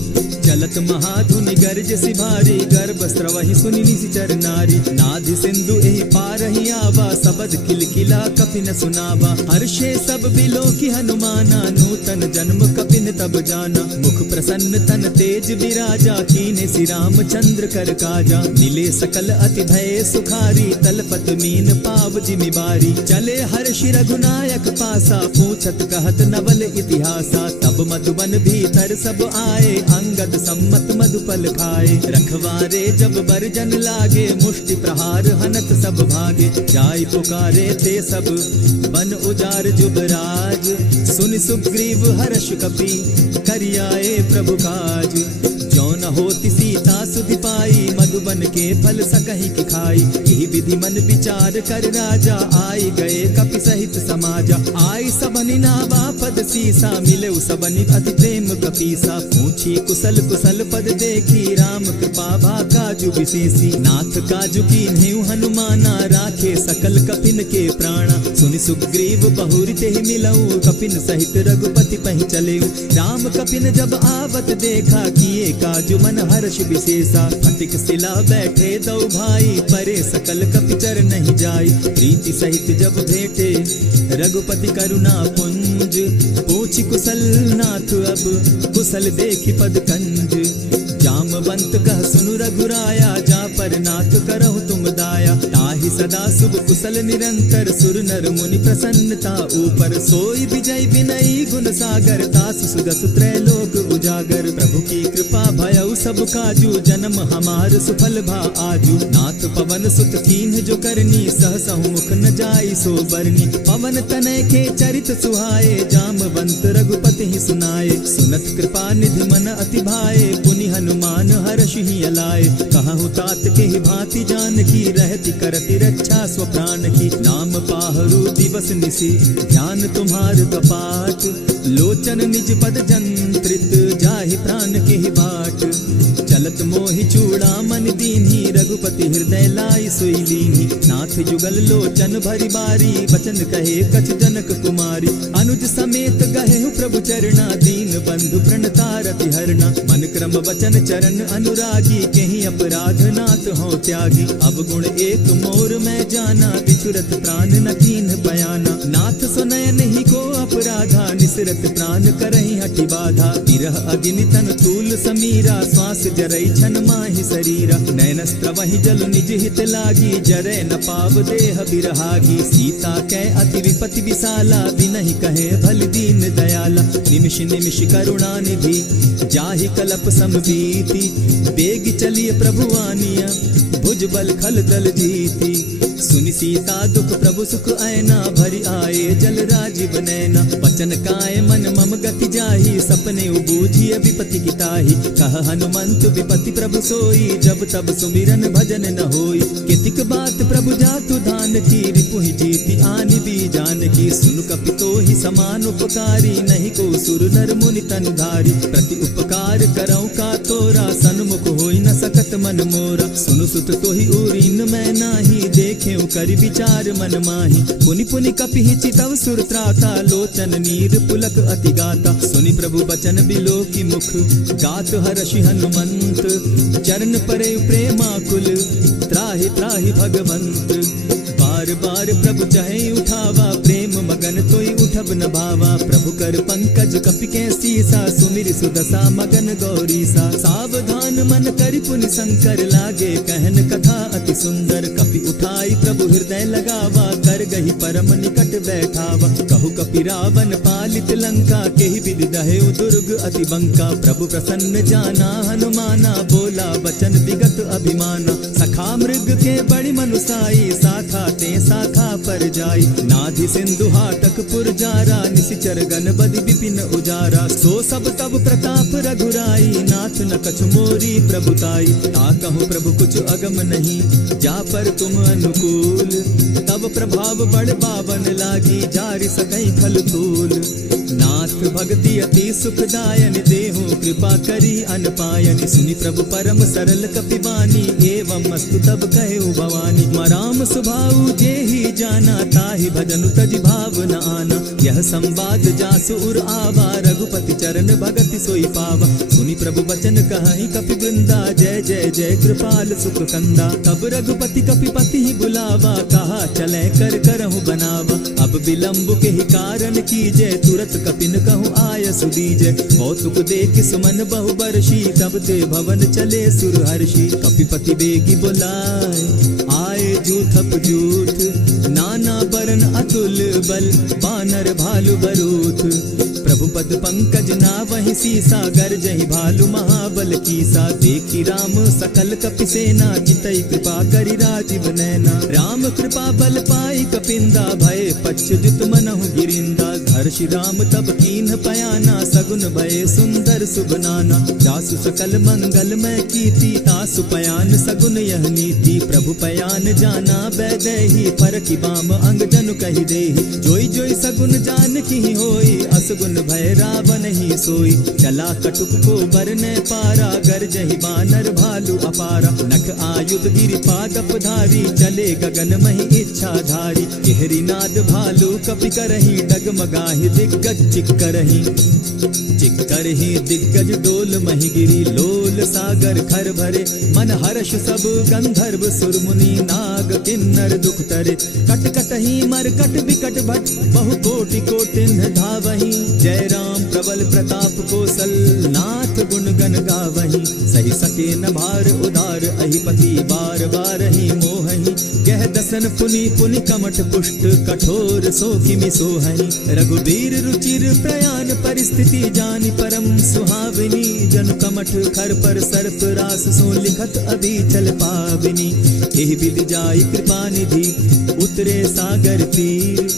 चलत महाधुनि गर्ज सिभारी, गर्भ स्रवहि सुनि निशिचर नारी। नाधि सिंधु एहि पारहि आवा, सबद किलकिला कपि न सुनावा। हर्षे सब बिलोकी हनुमाना, नूतन जन्म कपि न तब जाना। मुख प्रसन्न तन तेज विराजा, कीन्हे श्री रामचंद्र कर काजा। मिले सकल अति भय सुखारी, तलपत मीन पाव जिमि बारी। चले हर्षि रघुनायक पासा, पूछत कहत नवल इतिहासा। तब मधुबन भीतर सब आए, अंगद सम्मत मधुपल खाए। रखवारे जब बरजन लागे, मुष्टि प्रहार हनत सब भागे। जाय पुकारे ते सब, बन उजार जुबराज। सुनि सुग्रीव हर्ष कपि, करियाए प्रभु काज। जो न होती सीता सुधि पाई, मधुबन के फल सकहि की खाई। यही विधि मन विचार कर राजा, आई गए कपि सहित समाजा। आई सबनि नावा पद सीसा, मिले सबनि अति प्रेम कपीसा। पूछी कुशल कुशल पद देखी, राम कृपा भा काजु विशेषी। नाथ काजु कीन्हेउ हनुमाना, राखे सकल कपिन के प्राणा। सुनि सुग्रीव बहुरि तेहि मिलऊ, कपिन सहित रघुपति पहि चलेऊ। राम कपिन जब आवत देखा, किए काजु मन हर्ष विशेषा। फटिक सिला बैठे दो भाई, परे सकल कपि चर नहीं जाई। प्रीति सहित जब भेटे, रघुपति करुणा पुंज। पूछि कुशल नाथ अब, कुशल देखि पद कंज। जामवंत कह सुनु रघुराया, जा पर नाथ करहु तुम दाया। ताहि सदा शुभ कुशल निरंतर, सुर नर मुनि प्रसन्नता ऊपर। सोई विजय विनयी गुण सागर, तासु सुदसु त्रैलोक उजागर। प्रभु की कृपा भयउ सब काजू, जन्म हमार सुफल भा आजू। नाथ पवन सुत कीन्ह जो करनी, सहसहु मुख न जाई सो बरनी। पवन तनय के चरित सुहाए, जामवंत रघुपति ही सुनाए। सुनत कृपा निधि मन अति भाए, पुनि हनुमान हर्ष ही अलाए। कहु तात के ही भांति जान की, रहति करति रक्षा स्व प्राण की। नाम पाहरु दिवस निशि, ध्यान तुम्हार कपाट। लोचन निज पद जंत्रित, जाहि प्राण के ही बाट। चलत मोहि चूड़ामणि दीन्ही, रघुपति हृदय लाई सोई लीन्ही। नाथ जुगल लोचन भरि बारी, वचन कहे कछ जनक कुमारी। अनुज समेत गहेहु प्रभु चरणा, दीन बंधु प्रणतारति हरना। मन क्रम वचन चरण अनुरागी, केहि अपराध नाथ हो त्यागी। अब गुण एक मोर मैं जाना, बिछुरत प्राण न कीन्ह बयाना। नाथ सुनय नहीं को अपराधा, निसरत प्राण करहि हठि बाधा। विरह अग्नि तन तूल समीरा, श्वास जरई छन माहि शरीरा। नैनस्त्र वहि जल निज हित लागी, जरै न पाव देह बिरहागी। सीता कै अति विपति विशाला, बिनहि कहे भल दीन दयाला। निमिष निमिष करुणा निधि, जाहि कलप समबीति। बेग चलिए प्रभु आनिया, भुज बल खल दल जीती। सुनि सीता दुख प्रभु सुख ऐना, भरि आए जल राजीव नैना। वचन काय मन मम गति जाहि, सपने बूझिय विपति की ताहि। कह हनुमंत विपति प्रभु सोई, जब तब सुमिरन भजन न होई। कितिक बात प्रभु जातु धान की, रिपुहि जीति आनि भी जान की। सुन कपितो ही समान उपकारी, नहीं को सुर नर मुनि तनु धारी। प्रति उपकार करऊं का तोरा, सन्मुख होई न सकत मन मोरा। सुनु सुत तोहि उरीन मैं नाही, देखे करि विचार मन माही। पुनि पुनि कपिहि चितव सुर त्राता, लोचन नीर पुलक अति गाता। सुनि प्रभु बचन बिलो की मुख, गात हर्षि हनुमंत। चरण परे प्रेमाकुल, त्राहि त्राहि भगवंत। बार बार प्रभु चहे उठावा, प्रेम मगन तोई उठब न भावा। प्रभु कर पंकज कपि के सीसा, सुमिर सुदशा मगन गौरीसा। सावधान मन करि पुनि शंकर, लागे कहन कथा अति सुंदर। कपि उठाई प्रभु हृदय लगावा, कर गही परम निकट बैठावा। कहु कपि रावण पालित लंका, केहि विधि दहेउ दुर्ग अति बंका। प्रभु प्रसन्न जाना हनुमाना, बोला बचन विगत अभिमाना। सखा मृग के बड़ी मनुसाई, साखा ते शाखा पर जाई। नाधि सिंधु हाटक पुर जारा, निशिचर गण बदि विपिन उजारा। सो सब तब प्रताप रघुराई, नाथ न कछु मोरी प्रभुताई। ताकहु प्रभु कुछ अगम नहीं, जा पर तुम अनुकूल। तब प्रभाव बड़ बावन लागी, जारि सकई खल तूल। नाथ भक्ति अति सुखदायन, देहु कृपा करी अनपायन। सुनि प्रभु परम सरल कपिबानी, एवं मस्तु तब कहु भवानी। मराम सुभाऊ जेहि जाना, ताहि भजनु तजि भाव न आना। यह संवाद जासु उर आवा, रघुपति चरण भगति सोई पावा। सुनि प्रभु बचन कहि कपि वृंदा, जय जय जय कृपाल सुख कंदा। तब रघुपति कपिपति ही बुलावा, कहा चले कर करहु बनावा। अब विलंब के ही कारण कीजे, तुरत कपिन कहूँ आय सुदीजे। कौतुक देख सुमन बहु बरसी, तब ते भवन चले सुर हर्षि। कपिपति बेगी बुलाए, आए जूथप जूथ। नाना बरन अतुल बल, बानर भालु बरूथ। प्रभु पद पंकज नावहि सीसा, गरजहि भालु महाबल कीसा। देखी राम सकल कपि सेना, चितई कृपा करि राजीव नैना। राम कृपा बल पाई कपिंदा, भय पच्युत मनहु गिरिंदा। हर्षि राम तब कीन्ह पयाना, सगुन भय सुंदर सुबनाना। जासु सकल मंगल मैं कीर्ति, तासु पयान सगुन यह नीति। प्रभु पयान जाना बैदेही, फरकि बाम अंग जनु कहि देहि। जोई जोई सगुन जान की होई, असगुन भय रावण ही सोई। चला कटुक को बरने पारा, गरजहि बानर भालु अपारा। नख आयुध गिरि पादप धारी, चले गगन महि इच्छा धारी। केहरी नाद भालु कपि करहि, डगमगाहि दिग्गज चिक्करहि। चिक्करहि दिग्गज डोल महि गिरी, लोल सागर खर भरे। मन हर्ष सब गंधर्व सुर मुनि, नाग किन्नर दुख तरे। कट कटहि मरकट बिकट भट, बहु कोटि कोटिन्ह धावहि। जय राम प्रबल प्रताप कौशल, नाथ गुण गण गावहि। सही सके न भार उदार, अहिपति बार बार ही मोहहि। कह दसन पुनि पुनि कमठ पुष्ट, कठोर सो किमि सोहहि। रघुबीर रुचिर प्रयाण परिस्थिति, जानि परम सुहाविनी। जनु कमठ खर पर सर्प रास, सो लिखत अभी चल पाविनी। एहि विधि जाई कृपा निधि, उतरे सागर तीर।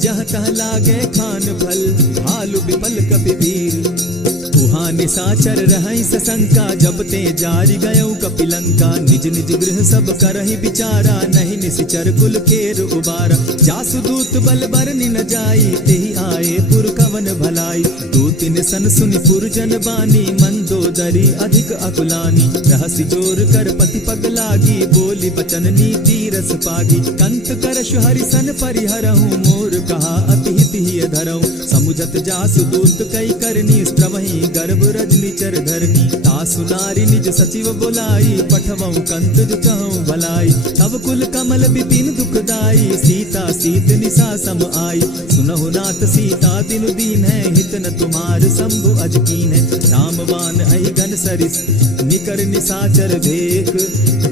जहाँ तह लागे खान फल, भालु विफल कपि वीर। उहाँ निसाचर रहै सशंका, जब ते जारि गयौ कपिलंका। निज निज गृह सब करहि विचारा, नहीं निशिचर कुल केर उबारा। जासु दूत बल बरनि न जाई, तेहि आए पुर कवन भलाई। दूतिन सन सुनि पुरजन बानी, मंदोदरी अधिक अकुलानी। रहसि जोर कर पति पग लागी, बोली बचन नीति रस पागी। कंत करश हरि सन परिहरहु, मोर कहा अति हित ही धरहु। समुझत जासु दूत कई करनी, स्त्रवहि गर्भ रजनी चर धरनी। तासु नारी निज सचिव बुलाई, पठवऊ कंत जुचहु भलाई। तब कुल कमल विपिन दुखदाई, सीता सीत निसा सम आई। सुनहु नाथ सीता दिनु दीन है, हित न तुम्हार शंभु अजकीन है। रामवान अहि गन सरिस, निकर निसाचर भेख।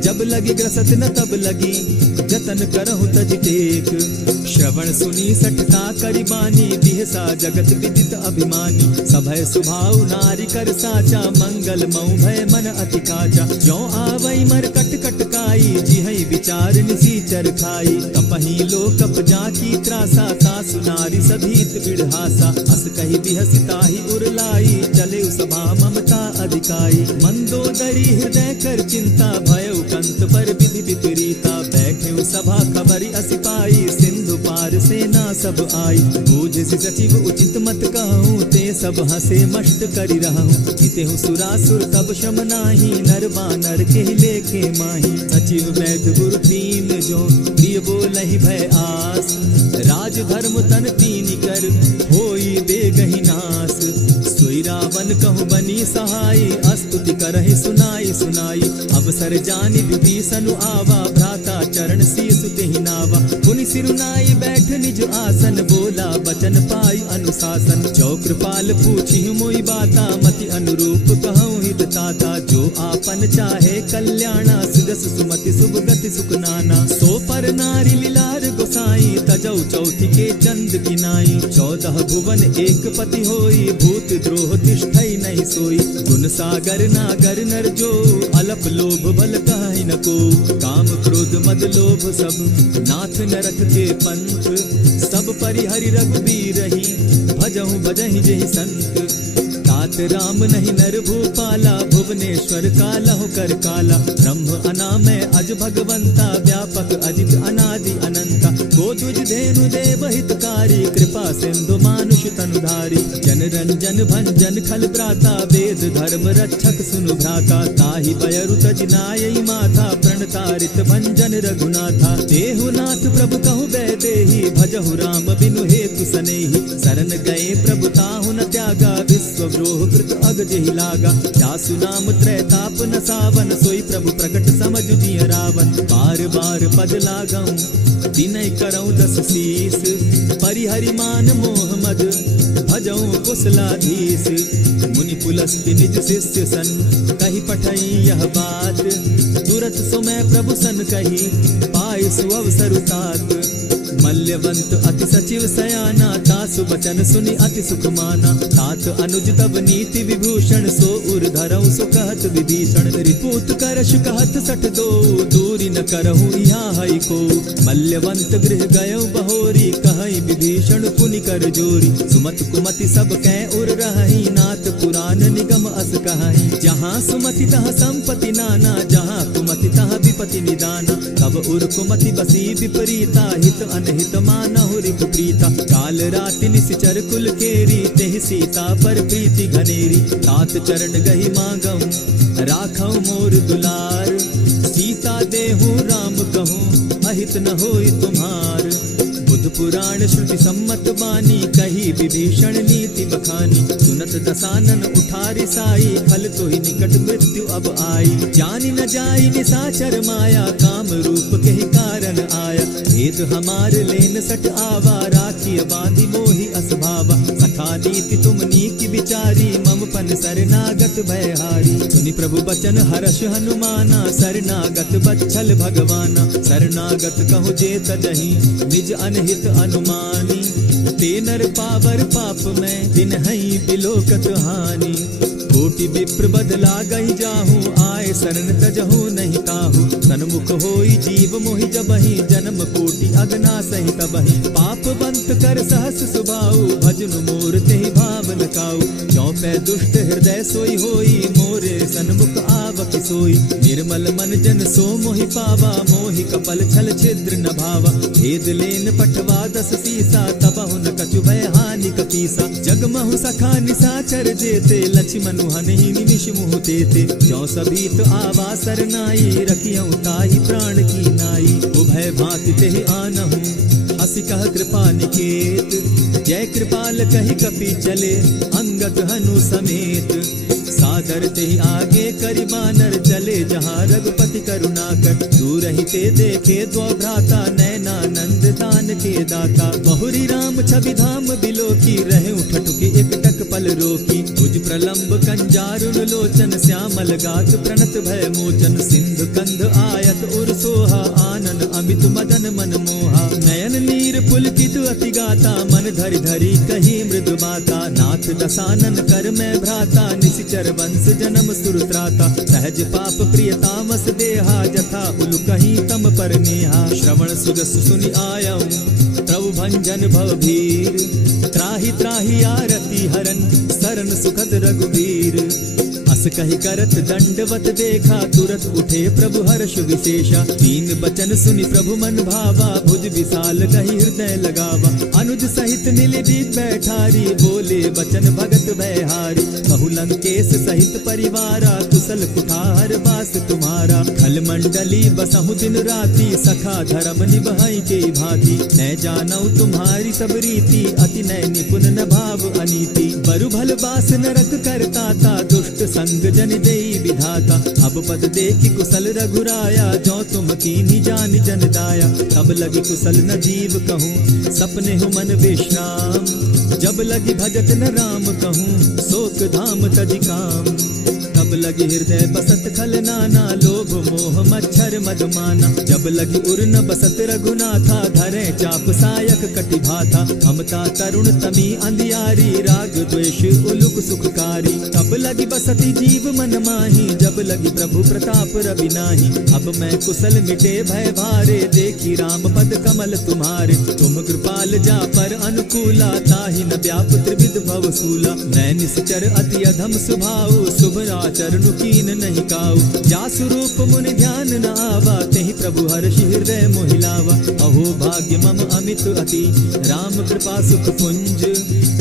जब लगी ग्रसत न तब लगी, जत जतन करहु तज टेक। श्रवण सुनी सठता करि बानी, बिहसा जगत विदित अभिमानी। सभय सुभाव नारी कर साचा, मंगल मऊ भय मन अति काचा। जो आवई मर कट कट काई, जिहई विचार निसीचर खाई। कपही लो कप जाकी त्रासा, तासु नारी सभीत बिढ़ासा। अस कही बिहसिताही उरलाई, चले सभा ममता अधिकाई। मंदोदरी हृदय कर चिंता, भयउ कंत पर विधि विपरीता। बैठे सभा खबरी असिपाई, सिंधु पार सेना सब आई। बूझ सचिव उचित मत कहूँ, ते सब हंसे मष्ट करि रहूँ। जितेहु सुरासुर तब शम नाही, नर बानर के लेखे माही। सचिव वैद्य गुरु तीन जो, प्रिय बोलहि भय आस। राज धर्म तन तीन कर, होई बेगहि नास। सोई रावण कहु बनी सहाय, स्तुति करहि सुनाई सुनाई। अवसर जानि विभीषण आवा, भ्राता चरण शीस तेहि नावा। पुनि सिरुनाई बैठ निज आसन, बोला बचन पाई अनुशासन। जो कृपाल पूछी मोई बाता, मति अनुरूप कहूँ हित ताता। जो आपन चाहे कल्याणा, सुजस सुमति शुभ गति सुख नाना। सो पर नारी लीलार गोसाई, तजौ चौथि के चंद गिनाई। 14 भुवन एक पति होई, भूत द्रोह तिष्ठई नहीं सोई। गुण सागर नागर नर जो, अलप लोभ बल कहि न को। काम क्रोध मद लोभ सब, नाथ नरक के पंथ। सब परिहरि रघुबीर रही, भजहु भजहि जेहि संत। तात राम नहीं नर भूपाला, भुवनेश्वर कालहु कर काला। ब्रह्म अनामय अज भगवंता, व्यापक अजित अनादि अनंता। को तुझ धेनु देव हितकारी, कृपा सिंधु मानुष तनुधारी। जन रंजन भंजन खल भ्राता, वेद धर्म रक्षक सुनु भ्राता। ताहि बयरु तज नायई माथा, प्रणतारित भंजन रघुनाथा। देहुनाथ प्रभु कहु बैदेही, भजहु राम बिनु हेतु सनेही। शरण गए प्रभु ताहु न त्यागा, विश्व कृत अग जेहि लागा। जासु नाम त्रैताप न सावन, सोई प्रभु प्रकट समझ जिय रावण। बार बार पद लागऊं, विनय करऊं 10 शीस। परिहरि मान मोह मद, भजऊं कुशलाधीश। मुनि पुलस्ति निज शिष्य सन, कही पठई यह बात। तुरत सो मैं प्रभु सन कही, पाए सुअवसर तात। मल्यवंत अति सचिव सयाना, तासु बचन सुनि अति सुख माना। तात अनुज तब नीति विभूषण, सो उर धरऊं सो कहत विभीषण। रिपुत करश कहत सठ दो, दूरी न करहूँ यहाँ हई को। मल्यवंत गृह गयो बहोरी, कहई विभीषण पुनि कर जोरी। सुमत कुमति सब कै उर रही, नाथ पुराण निगम अस कहई। जहाँ सुमति तहाँ संपत्ति नाना, जहाँ कुमति तहाँ विपति निदाना। तब उर कुमति बसी विपरीता, हित अनहित मानहु रिपु प्रीता। काल राति निशिचर कुल केरी, तेहि सीता पर प्रीति घनेरी। तात चरण गहि मांगऊं, राखऊं मोर दुलार। सीता देहूं राम कहूं, अहित न होई तुम्हार। बुध पुराण श्रुति सम्मत बानी, कही विभीषण नीति बखानी। सुनत दसानन उठारी साई, फल तो ही निकट मृत्यु अब आई। जानि न जाई निसाचर माया, काम रूप के ही कारण आया। भेद हमार लेन सट आवा, राखिय बांधी मोहि असभावा। सखा नीति तुम नीति विचारी, मम पन शरणागत भयहारी। सुनि प्रभु बचन हर्ष हनुमाना, शरणागत बच्छल भगवाना। शरणागत कहु जे तजहि, निज अनहित अनुमानी। ते नर पावर पाप में, दिन हई बिलोकत हानि। कोटि विप्र बदला गई जाहूँ, आए शरण तजहु नहीं ताहू। सन्मुख होई जीव मोहि जबहि, जन्म कोटि अगना सहि तबहि। पाप बंत कर सहस सुभाऊ, भजनु मोर तेहि भावन काऊ। चौपै दुष्ट हृदय सोई होई, मोरे सन्मुख आवक सोई। निर्मल मन जन सो मोहि पावा, मोहि कपल छल छिद्र न भावा। भेद लेन पठवा 10 सीसा, तबहु न कछु भय हानि कपीसा। जगमहु सखा निसाचर जेते, लक्ष्मण हनहि निमिष मुह तेते। जो सभीत आवा सरनाई, रखियऊं ताहि प्राण की नाई। उभय भांति तेहि आनहूं, हसी कह कृपा निकेत। जय कृपाल कहि कपि चले, अंगद हनु समेत। सादर तेहि आगे करि बानर, चले जहाँ रघुपति करुणाकर। दूर ही ते देखे दो भ्राता, नैनानंद वरदान के दाता। बहुरी राम छवि धाम बिलो की, रहे ठटुकी एक टक पल रोकी। भुज प्रलंब कंजारुन लोचन, श्यामल गात प्रणत भय मोचन। सिंधु कंध आयत उर सोहा, आनन अमित मदन मन मोहा। नयन नीर पुलकित अति गाता, मन धरि धरि कही मृदु बाता। नाथ दसानन कर मैं भ्राता, निशिचर वंश जन्म सुरत्राता। सहज पाप प्रिय तामस देहा, जथा उलु कहीं तम पर नेहा। श्रवण सुजस सुनि आयऊं, प्रभु भंजन भव भीर। त्राहि त्राहि आरती हरन, सरन सुखद रघुबीर। अस कहि करत दंडवत देखा, तुरत उठे प्रभु हर्ष विशेषा। दीन बचन सुनि प्रभु मन भावा, भुज विशाल कहि हृदय लगावा। अनुज सहित नीलदीप बैठारी, बोले बचन भगत भयहारी। कहु लंकेश सहित परिवारा, कुशल कुठार बास तुम्हारा। खल मंडली बसहु दिन राति, सखा धर्म निभाई के भांति। मैं जानऊ तुम्हारी सब रीति, अति नय निपुण न भाव अनीति। बरु भल बास नरक करता ता, दुष्ट संग जन देई विधाता। अब पद देखि कुशल रघुराया, जो तुम कीन्ही जानि जन दाया। तब लगी कुशल न जीव कहूँ, सपने हो मन विश्राम। जब लगी भजत न राम कहूँ, शोक धाम तजि काम। तब लगी हृदय बसत खल नाना, लोभ मोह मच्छर मदमाना। जब लगी उर न बसत रघुनाथा, धरे चाप सायक कटि भाता। ममता तरुण तमी अंधियारी, राग द्वेष उलुक सुखकारी। तब लगी बसती जीव मन माही, जब लगी प्रभु प्रताप रवि नाही। अब मैं कुशल मिटे भय भारे, देखी राम पद कमल तुम्हारे। तुम कृपाल जा पर अनुकूला, ताहि न व्याप त्रिविध भव सूला। मैं निश्चर अति अधम स्वभाव, शुभ चरणु कीन नहीं काऊ। जासु रूप मुनि ध्यान न आवा, तेहि प्रभु हर्षि हृदय मोहिलावा। अहो भाग्य मम अमित अति, राम कृपा सुख पुंज।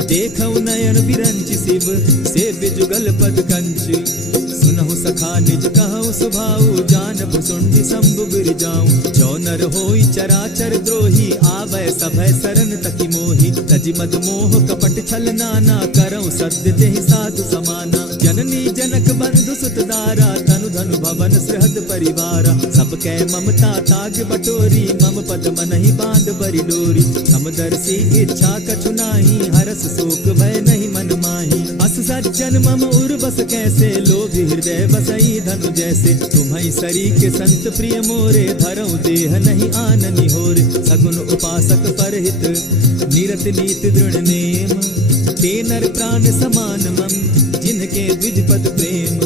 देखऊ नयन विरंच शिव, सेव्य जुगल पद कंच। सुनहु सखा निज कहऊ सुभाऊ, जान भुसुंडि शंभु गिर जाऊं। जो नर होई चराचर द्रोही, आवै सभय सरन तकी मोही। तजि मद मोह कपट छल नाना, करऊं सद्य तेहि साधु समाना। जननी जनक बंधु सुत दारा, तनु धनु भवन सृहद परिवारा। सब कै ममता ताग बटोरी, मम पद मनहि बांध बरि डोरी। समदर्शी इच्छा कछु नाही, हरस शोक भय नहीं मन माही। अस सज्जन मम उर बस कैसे, लोभी हृदय बसई धनु जैसे। तुम्हि सरी के संत प्रिय मोरे, धरऊ देह नहीं आननि होरे। सगुन उपासक परहित, निरत नीत दृढ़ नेम। ते नर प्राण समान मम, जिनके द्विज पद प्रेम।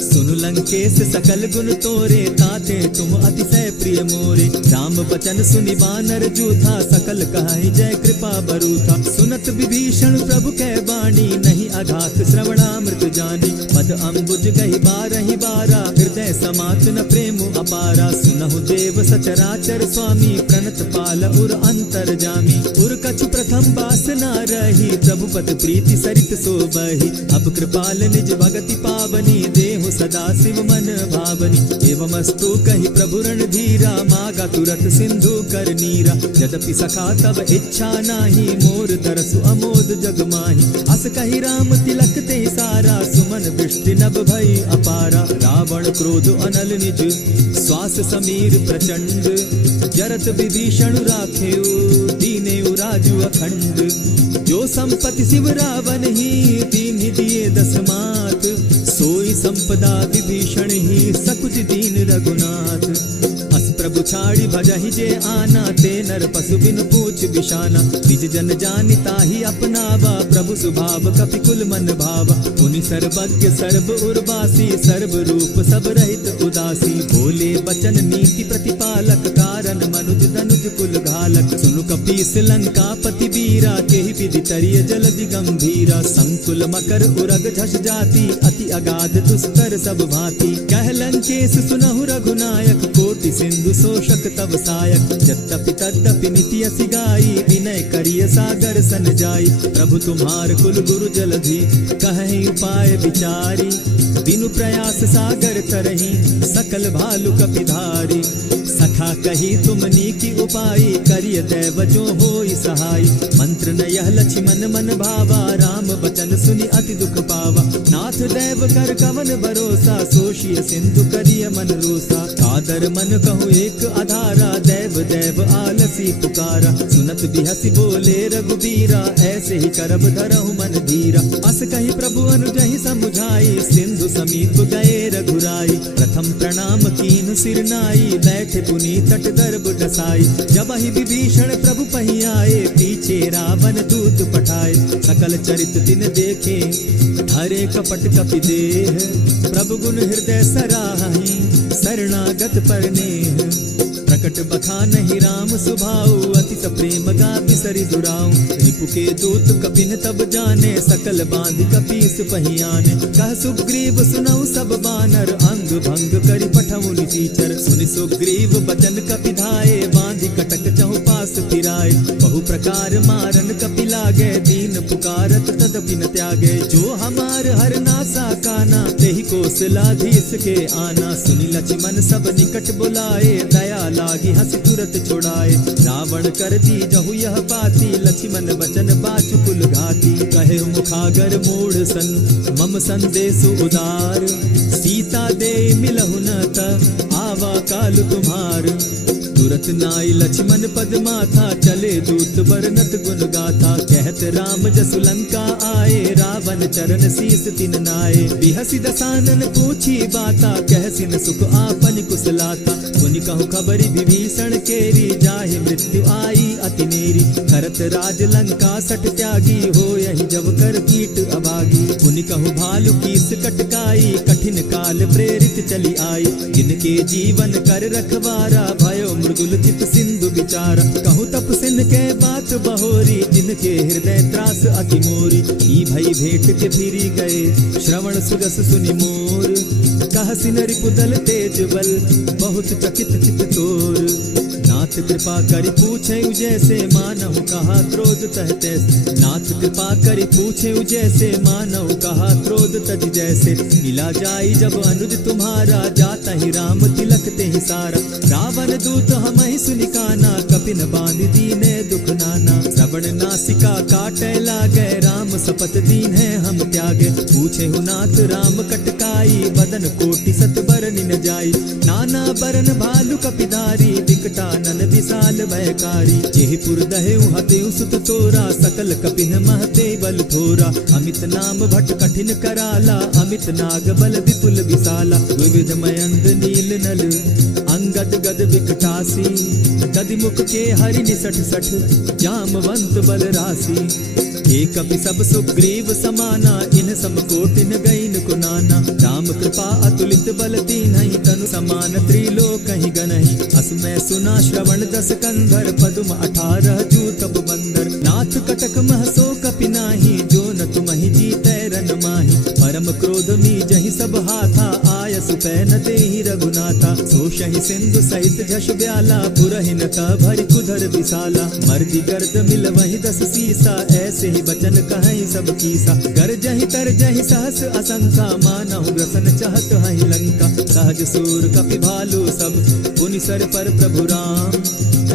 सुनु लंकेश सकल गुण तोरे, ताते तुम अतिशय प्रिय मोरे। राम बचन सुनि बानर जूथा, सकल कहाई जय कृपा बरूथा। सुनत विभीषण प्रभु कै बाणी, नहीं अघात श्रवणामृत जानी। पद अम्बुज गहि बारहि बारा, हृदय समात न प्रेम अपारा। सुनहु देव सचराचर स्वामी, प्रणत पाल उर अंतर जामी। उर कछु प्रथम बास न रही, प्रभु पद प्रीति सरित सोबहि। अब कृपाल निज भगति पावनी, देहु सदा शिव मन भावनी। एवमस्तु कहि प्रभु रणधीरा, मागा तुरत सिंधु कर नीरा। यद्यपि सखा तब इच्छा नाही, मोर तरसु अमोद जग माही। अस कहि राम तिलक ते सारा, सुमन वृष्टि नभ भई अपारा। रावण क्रोध अनल निज, श्वास समीर प्रचंड। जरत विभीषण राखेउ, दीनेउ राजु अखंड। जो संपत्ति शिव रावण ही, दीन्हि दिए दस मात। सोई संपदा विभीषण ही, सकुच दीन रघुनाथ। अस प्रभु छाड़ी भजहि जे आना, ते नर पशु बिनु पूछ बिशाना। निज जन जानि ताहि अपनावा, प्रभु स्वभाव कपि कुल मन भावा। मुनि सर्वज्ञ सर्व उर्वासी, सर्व रूप सब रहित उदासी। बोले बचन नीति प्रतिपालक, कारण मनुज धनुज कुल घालक। सुनु कपीस लंकापति वीरा, केहि विधि तरिय जलधि गंभीरा। संकुल मकर उरग झष जाति, अति अगाध दुष्कर सब भांति। कह लंकेश सुनहु रघुनायक, कोटि सिंधु शोषक तब सायक। यद्यपि तद्यपि नीति असि गाई, विनय करिय सागर सन जाई। प्रभु तुम्हार कुल गुरु जलधि, कहि उपाय विचारी। बिनु प्रयास सागर तरही, सकल भालु कपिधारी। सखा कही तुमनी की उपाय, करिय दैव जो होई सहाय। मंत्र न यह लक्ष्मण मन भावा, राम बचन सुनि अति दुख पावा। नाथ दैव कर कवन भरोसा, सोषिय सिंधु करिय मन रोसा। कादर मन कहूँ एक आधारा, दैव दैव आलस हसी पुकारा, सुनत भी हसी बोले रघुबीरा, ऐसे ही करब धरहु मन धीरा। अस कही प्रभु अनुजहि समुझाई, सिंधु समीप गए रघुराई। प्रथम प्रणाम कीन सिर नाई, बैठे पुनि तट गर्भ डसाई। जब ही विभीषण प्रभु पही आए, पीछे रावण दूत पठाए। सकल चरित दिन देखे, हरे कपट कपि देह। प्रभु गुण हृदय सराहि, शरणागत पर नेह। प्रकट बखानहि राम सुभाऊ, अति प्रेम गा बिसरि दुराऊ। रिपु के दूत कपिन तब जाने, सकल बांध कपीस पहियाने। कह सुग्रीव सुनऊ सब बानर, अंग भंग करि पठऊ निचीचर। सुनि सुग्रीव बचन कपि धाये, बांधि कटक चहु पास फिराए। बहु प्रकार मारन कपि लागे, दीन पुकारत तदपि न त्यागे। जो हमार हर नासा काना, तेहि कौशलाधीश के आना। सुनि लक्ष्मण सब निकट बुलाए, दया लागी हंस तुरत छुड़ाए। रावण कर दी जहु यह बाती, लक्ष्मण बचन बाचु कुल घाती। कहे मुखागर मूढ़ सन, मम संदेश उदार। सीता दे मिलहु न त, आवा काल तुम्हार। तुरत नाई लक्ष्मण पद माथा, चले दूत बरनत गुण गाथा। कहत राम जसु लंका आए, रावण चरण शीस तिन नाये। बिहसि दसानन पूछी बाता, कहसिन सुख आपन कुशलाता। सुनि कहु खबरि विभीषण केरी, जाहि मृत्यु आई अति नेरी। करत राज लंका सठ त्यागी, हो यही जब कर कीट अभागी। पुनि कहु भालु कीस कटकाई, कठिन काल प्रेरित चली आई। जिनके जीवन कर रखवारा, भयो मृदुल चित सिंधु विचार। कहु तप सिन के बात बहोरी, जिनके हृदय त्रास अति मोरी। ई भई भेंट के फिरी गए, श्रवण सुरस सुनि मोर। कह सिन रिपुदल तेज बल, बहुत चकित चित तोर। नाथ कृपा करि पूछे जैसे, मानहु कहा क्रोध तह तैसे। नाथ कृपा करि पूछे जैसे, मानहु कहा क्रोध तज जैसे। मिला जाई जब अनुज तुम्हारा, जाता ही राम तिलक ते ही सारा। रावण दूत हमहि सुनि काना, कपिन बांध दीने दुख नाना। श्रवण नासिका काटे लागे, राम सपत दीन है हम त्यागे। पूछे हु नाथ राम कटकाई, बदन कोटि सत बरनि न जाई। नाना बरन भालु कपिधारी, विकटानन विशाल भयकारी। जेहिपुर दहेउ हतेउ सुत तोरा, सकल कपिन महते बल थोरा। अमित नाम भट कठिन कराला, अमित नाग बल विपुल विशाला। विविध मयंद नील नल, अंगद गद विकटासी। गद मुख के हरि निसठ सठ, जामवंत बल राशि। एक कपि सब सुग्रीव समाना, इन सम कोटिन गईन कुनाना। राम कृपा अतुलित बल दीन्हि, तनु समान त्रिलोक ही गनहि। अस मैं सुना श्रवण दस कंधर, पदुम 18 जूतब बंदर। नाथ कटक महसो कपि नाही, जो न तुमहि जीतै रन माही। परम क्रोध मी जहि सब हाथा, आयसु पैन देहि रघुनाथा। सोषहि सिंधु सहित झष ब्याला, पुरहि न भरि कुधर विशाला। मर्दि गर्द मिल वहि 10 सीसा, ऐसे ही बचन कहहि सब कीसा। गरजहि तरजहि सहस असंखा, मानहु ग्रसन चहत हहि लंका। सहज सूर कपि भालु सब, पुनि सर पर प्रभु राम।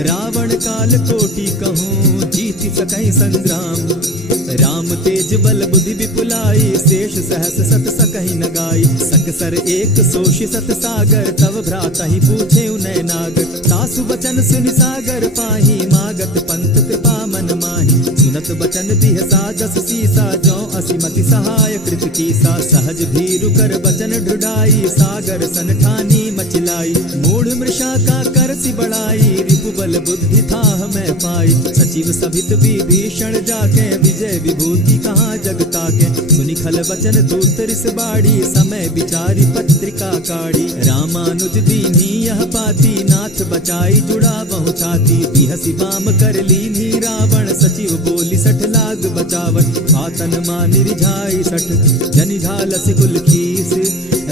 रावण काल कोटि कहूँ, जीति सकहि संग्राम। राम तेज बल बुद्धि विपुलाई, शेष सहस सत सकहि न गाई। सकसर एक सोषि सत सागर, तव भ्राता ही पूछे उनय नागर। तासु बचन सुनि सागर पाही, मागत पंत कृपा मन माही। सुनत बचन बिहसा 10 सीसा, जौ असिमति सहाय कृत कीसा। सहज भीरु कर बचन ढुढ़ाई, सागर सन ठानी मचिलाई। मूढ़ मृषा का करसि बढ़ाई, रिपु बल बुद्धि थाह मैं पाई। सचिव सभित विभीषण जाके, विजय विभूति कहाँ जगता के। सुनि खल बचन दूत रिस बाड़ी, समय विचारी पत्रिका काढ़ी। रामानुज दीनी यह पाती, नाथ बचाई जुड़ा बहु छाती। बिहसि बाम कर लीनी रावण, सचिव बोली 60 लाग बचावन। आतन मानि रिझाई 60, जनि ढालसि कुल कीस।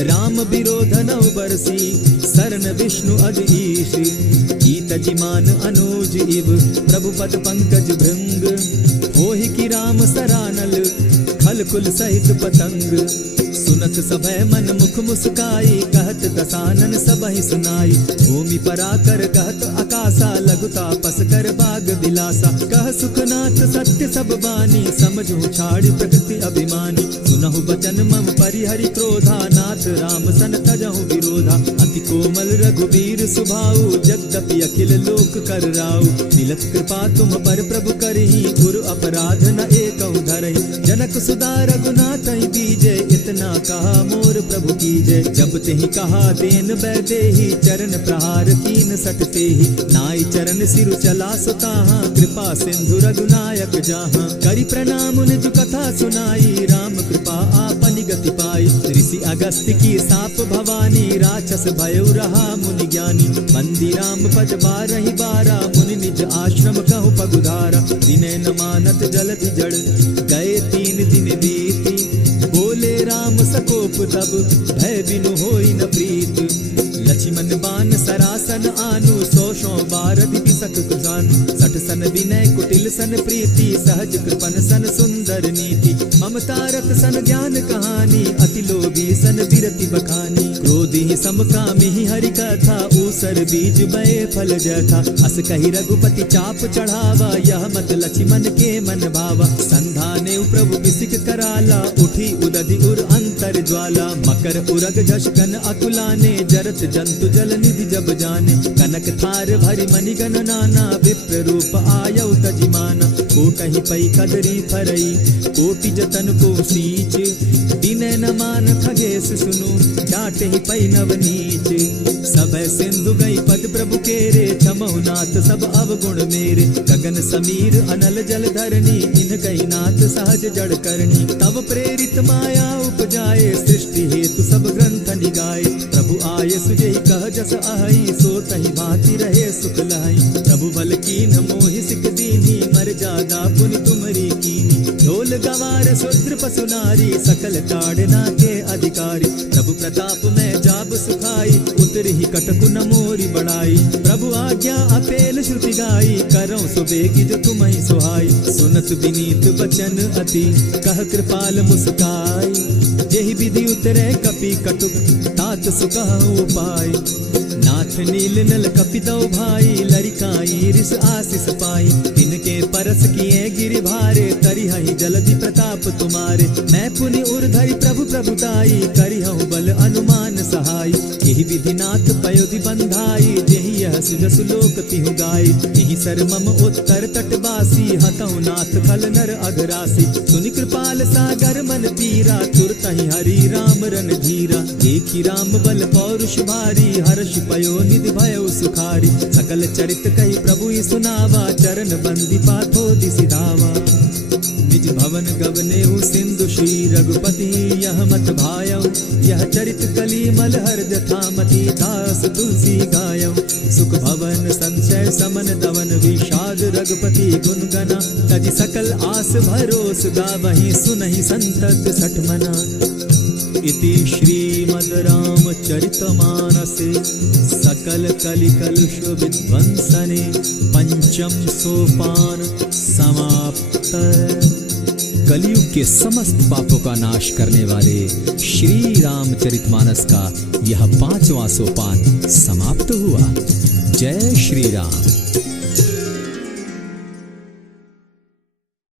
राम विरोध नव बरसी, सरन विष्णु अज ईश। ईत जिमान अनुज इव, प्रभु पद पंकज भृंग। होहि की राम सरानल, खल कुल सहित पतंग। सुनत सभय मन मुख मुस्काई, कहत दसानन सबहि सुनाई। भूमि पराकर कहत आकाशा, लघु लघु तापस कर बाग बिलासा। कह सुखनाथ सत्य सब बानी, समझू छाड़ प्रकृति अभिमानी। सुनहु बचन मम परिहरि क्रोधा, नाथ राम सन तजहु विरोधा। अति कोमल रघुबीर सुभाऊ, जगदपि अखिल लोक कर राऊ। मिलत कृपा तुम पर प्रभु करही, गुरु अपराध न एकहु धरहि। जनक सुदा रघुनाथ दीजे, इतना कहा मोर प्रभु कीजे। जब तेहि कहा देन बैदेही, चरण प्रहार कीन सटते ही। नाई चरण सिरु चला सुताहा, कृपा सिंधु रघुनायक जाहा। करि प्रणाम निज कथा सुनाई, राम कृपा आपनि गति पाई। ऋषि अगस्त्य की साप भवानी, राक्षस भयउ रहा मुनि ज्ञानी। मंदी राम पद बारहि बारा, मुनि निज आश्रम कहु पगुधारा। विनय न मानत जलधि जड़, गए 3 दिन बीती। बोले राम सकोप तब, भय बिनु होई न प्रीत। लक्ष्मण बान सरासन आनु, 100 बारधि बिसक कुजानु। 60 सन विनय कुटिल सन प्रीति, सहज कृपन सन सुंदर नीति। ममता रत सन ज्ञान कहानी, अति लोभी सन बिरति बखानी। क्रोधी समकामी हरि कथा, ऊसर बीज बये फल जथा। अस कहि रघुपति चाप चढ़ावा, यह मत लक्ष्मण के मन भावा। संधाने प्रभु बिसिक कराला, उठी उदधि उर अंतर ज्वाला। मकर उरग झष गन अकुलाने, जरत जंतु जल निधि जब जाने। कनक थार भरि मणिगण नाना, विप्र रूप आयउ तजिमाना। कोटहि पै कदरी फरई, कोटि जतन को सींच। विनय न मान खगेश सुनु, डांटहि पै नवनीच। सभय सिंधु गई पद प्रभु केरे, क्षमहु नाथ सब अवगुण मेरे। गगन समीर अनल जल धरनी, इन कही नाथ सहज जड़ करनी। तब प्रेरित माया उपजाए, सृष्टि हेतु सब ग्रंथ निगाए। प्रभु आय सुजेहि कह जस अहई, सो तहि भांति रहे सुख लहई। प्रभु बल कीन मोहि सिख दीनी, मर जादा पुनि तुमरी कीनी। ढोल गवार शूद्र पशु नारी, सकल ताड़ना के अधिकारी। प्रभु प्रताप में जाब सुखाई, उतरहि कटकु न मोरी बड़ाई। प्रभु आज्ञा अपेल श्रुति गाई, करऊं सुबेगी जो तुम्हि सुहाई। सुनत विनीत बचन अति, कह कृपाल मुस्काई। जेहि विधि उतरे कपि कटुक, तात सुकहु उपाय। नाथ नील नल कपि दो भाई, लरिकाई रिस आशीष पाई। तिनके परस किए गिरि भारे, तरिहहि जलधि प्रताप तुम्हारे। मैं पुनि उर्धरि प्रभु प्रभुताई, करिहु बल अनुमान सहाय। यही विधि नाथ पयोधि बंधाई, जेहि यह सुजसु लोक तिहु गाई। यही सर मम उत्तर तटवासी, हतहु नाथ खल नर अघरासी। सुनि कृपाल सागर मन पीरा, तुरतहि हरि राम रन धीरा। देखि राम बल पौरुष भारी, हर्ष पयो निधि भयउ सुखारी। सकल चरित कहि प्रभु सुनावा, चरण बंदी पाथो दिसि धावा। निज भवन गवनेउ सिंधु श्री रघुपति, यह मत भायउ। यह चरित कली मलहर जथामति, दास तुलसी गायउ। सुख भवन संशय समन दवन, विषाद रघुपति गुण गना। तजि सकल आस भरोस, गावहि सुनहि संतत सठ मना। इति श्रीमद् रामचरितमानसे, सकल कलि कलुष विध्वंसने। पंचम सोपान समाप्त। कलयुग के समस्त पापों का नाश करने वाले श्री रामचरितमानस का यह 5वां सोपान समाप्त हुआ। जय श्री राम।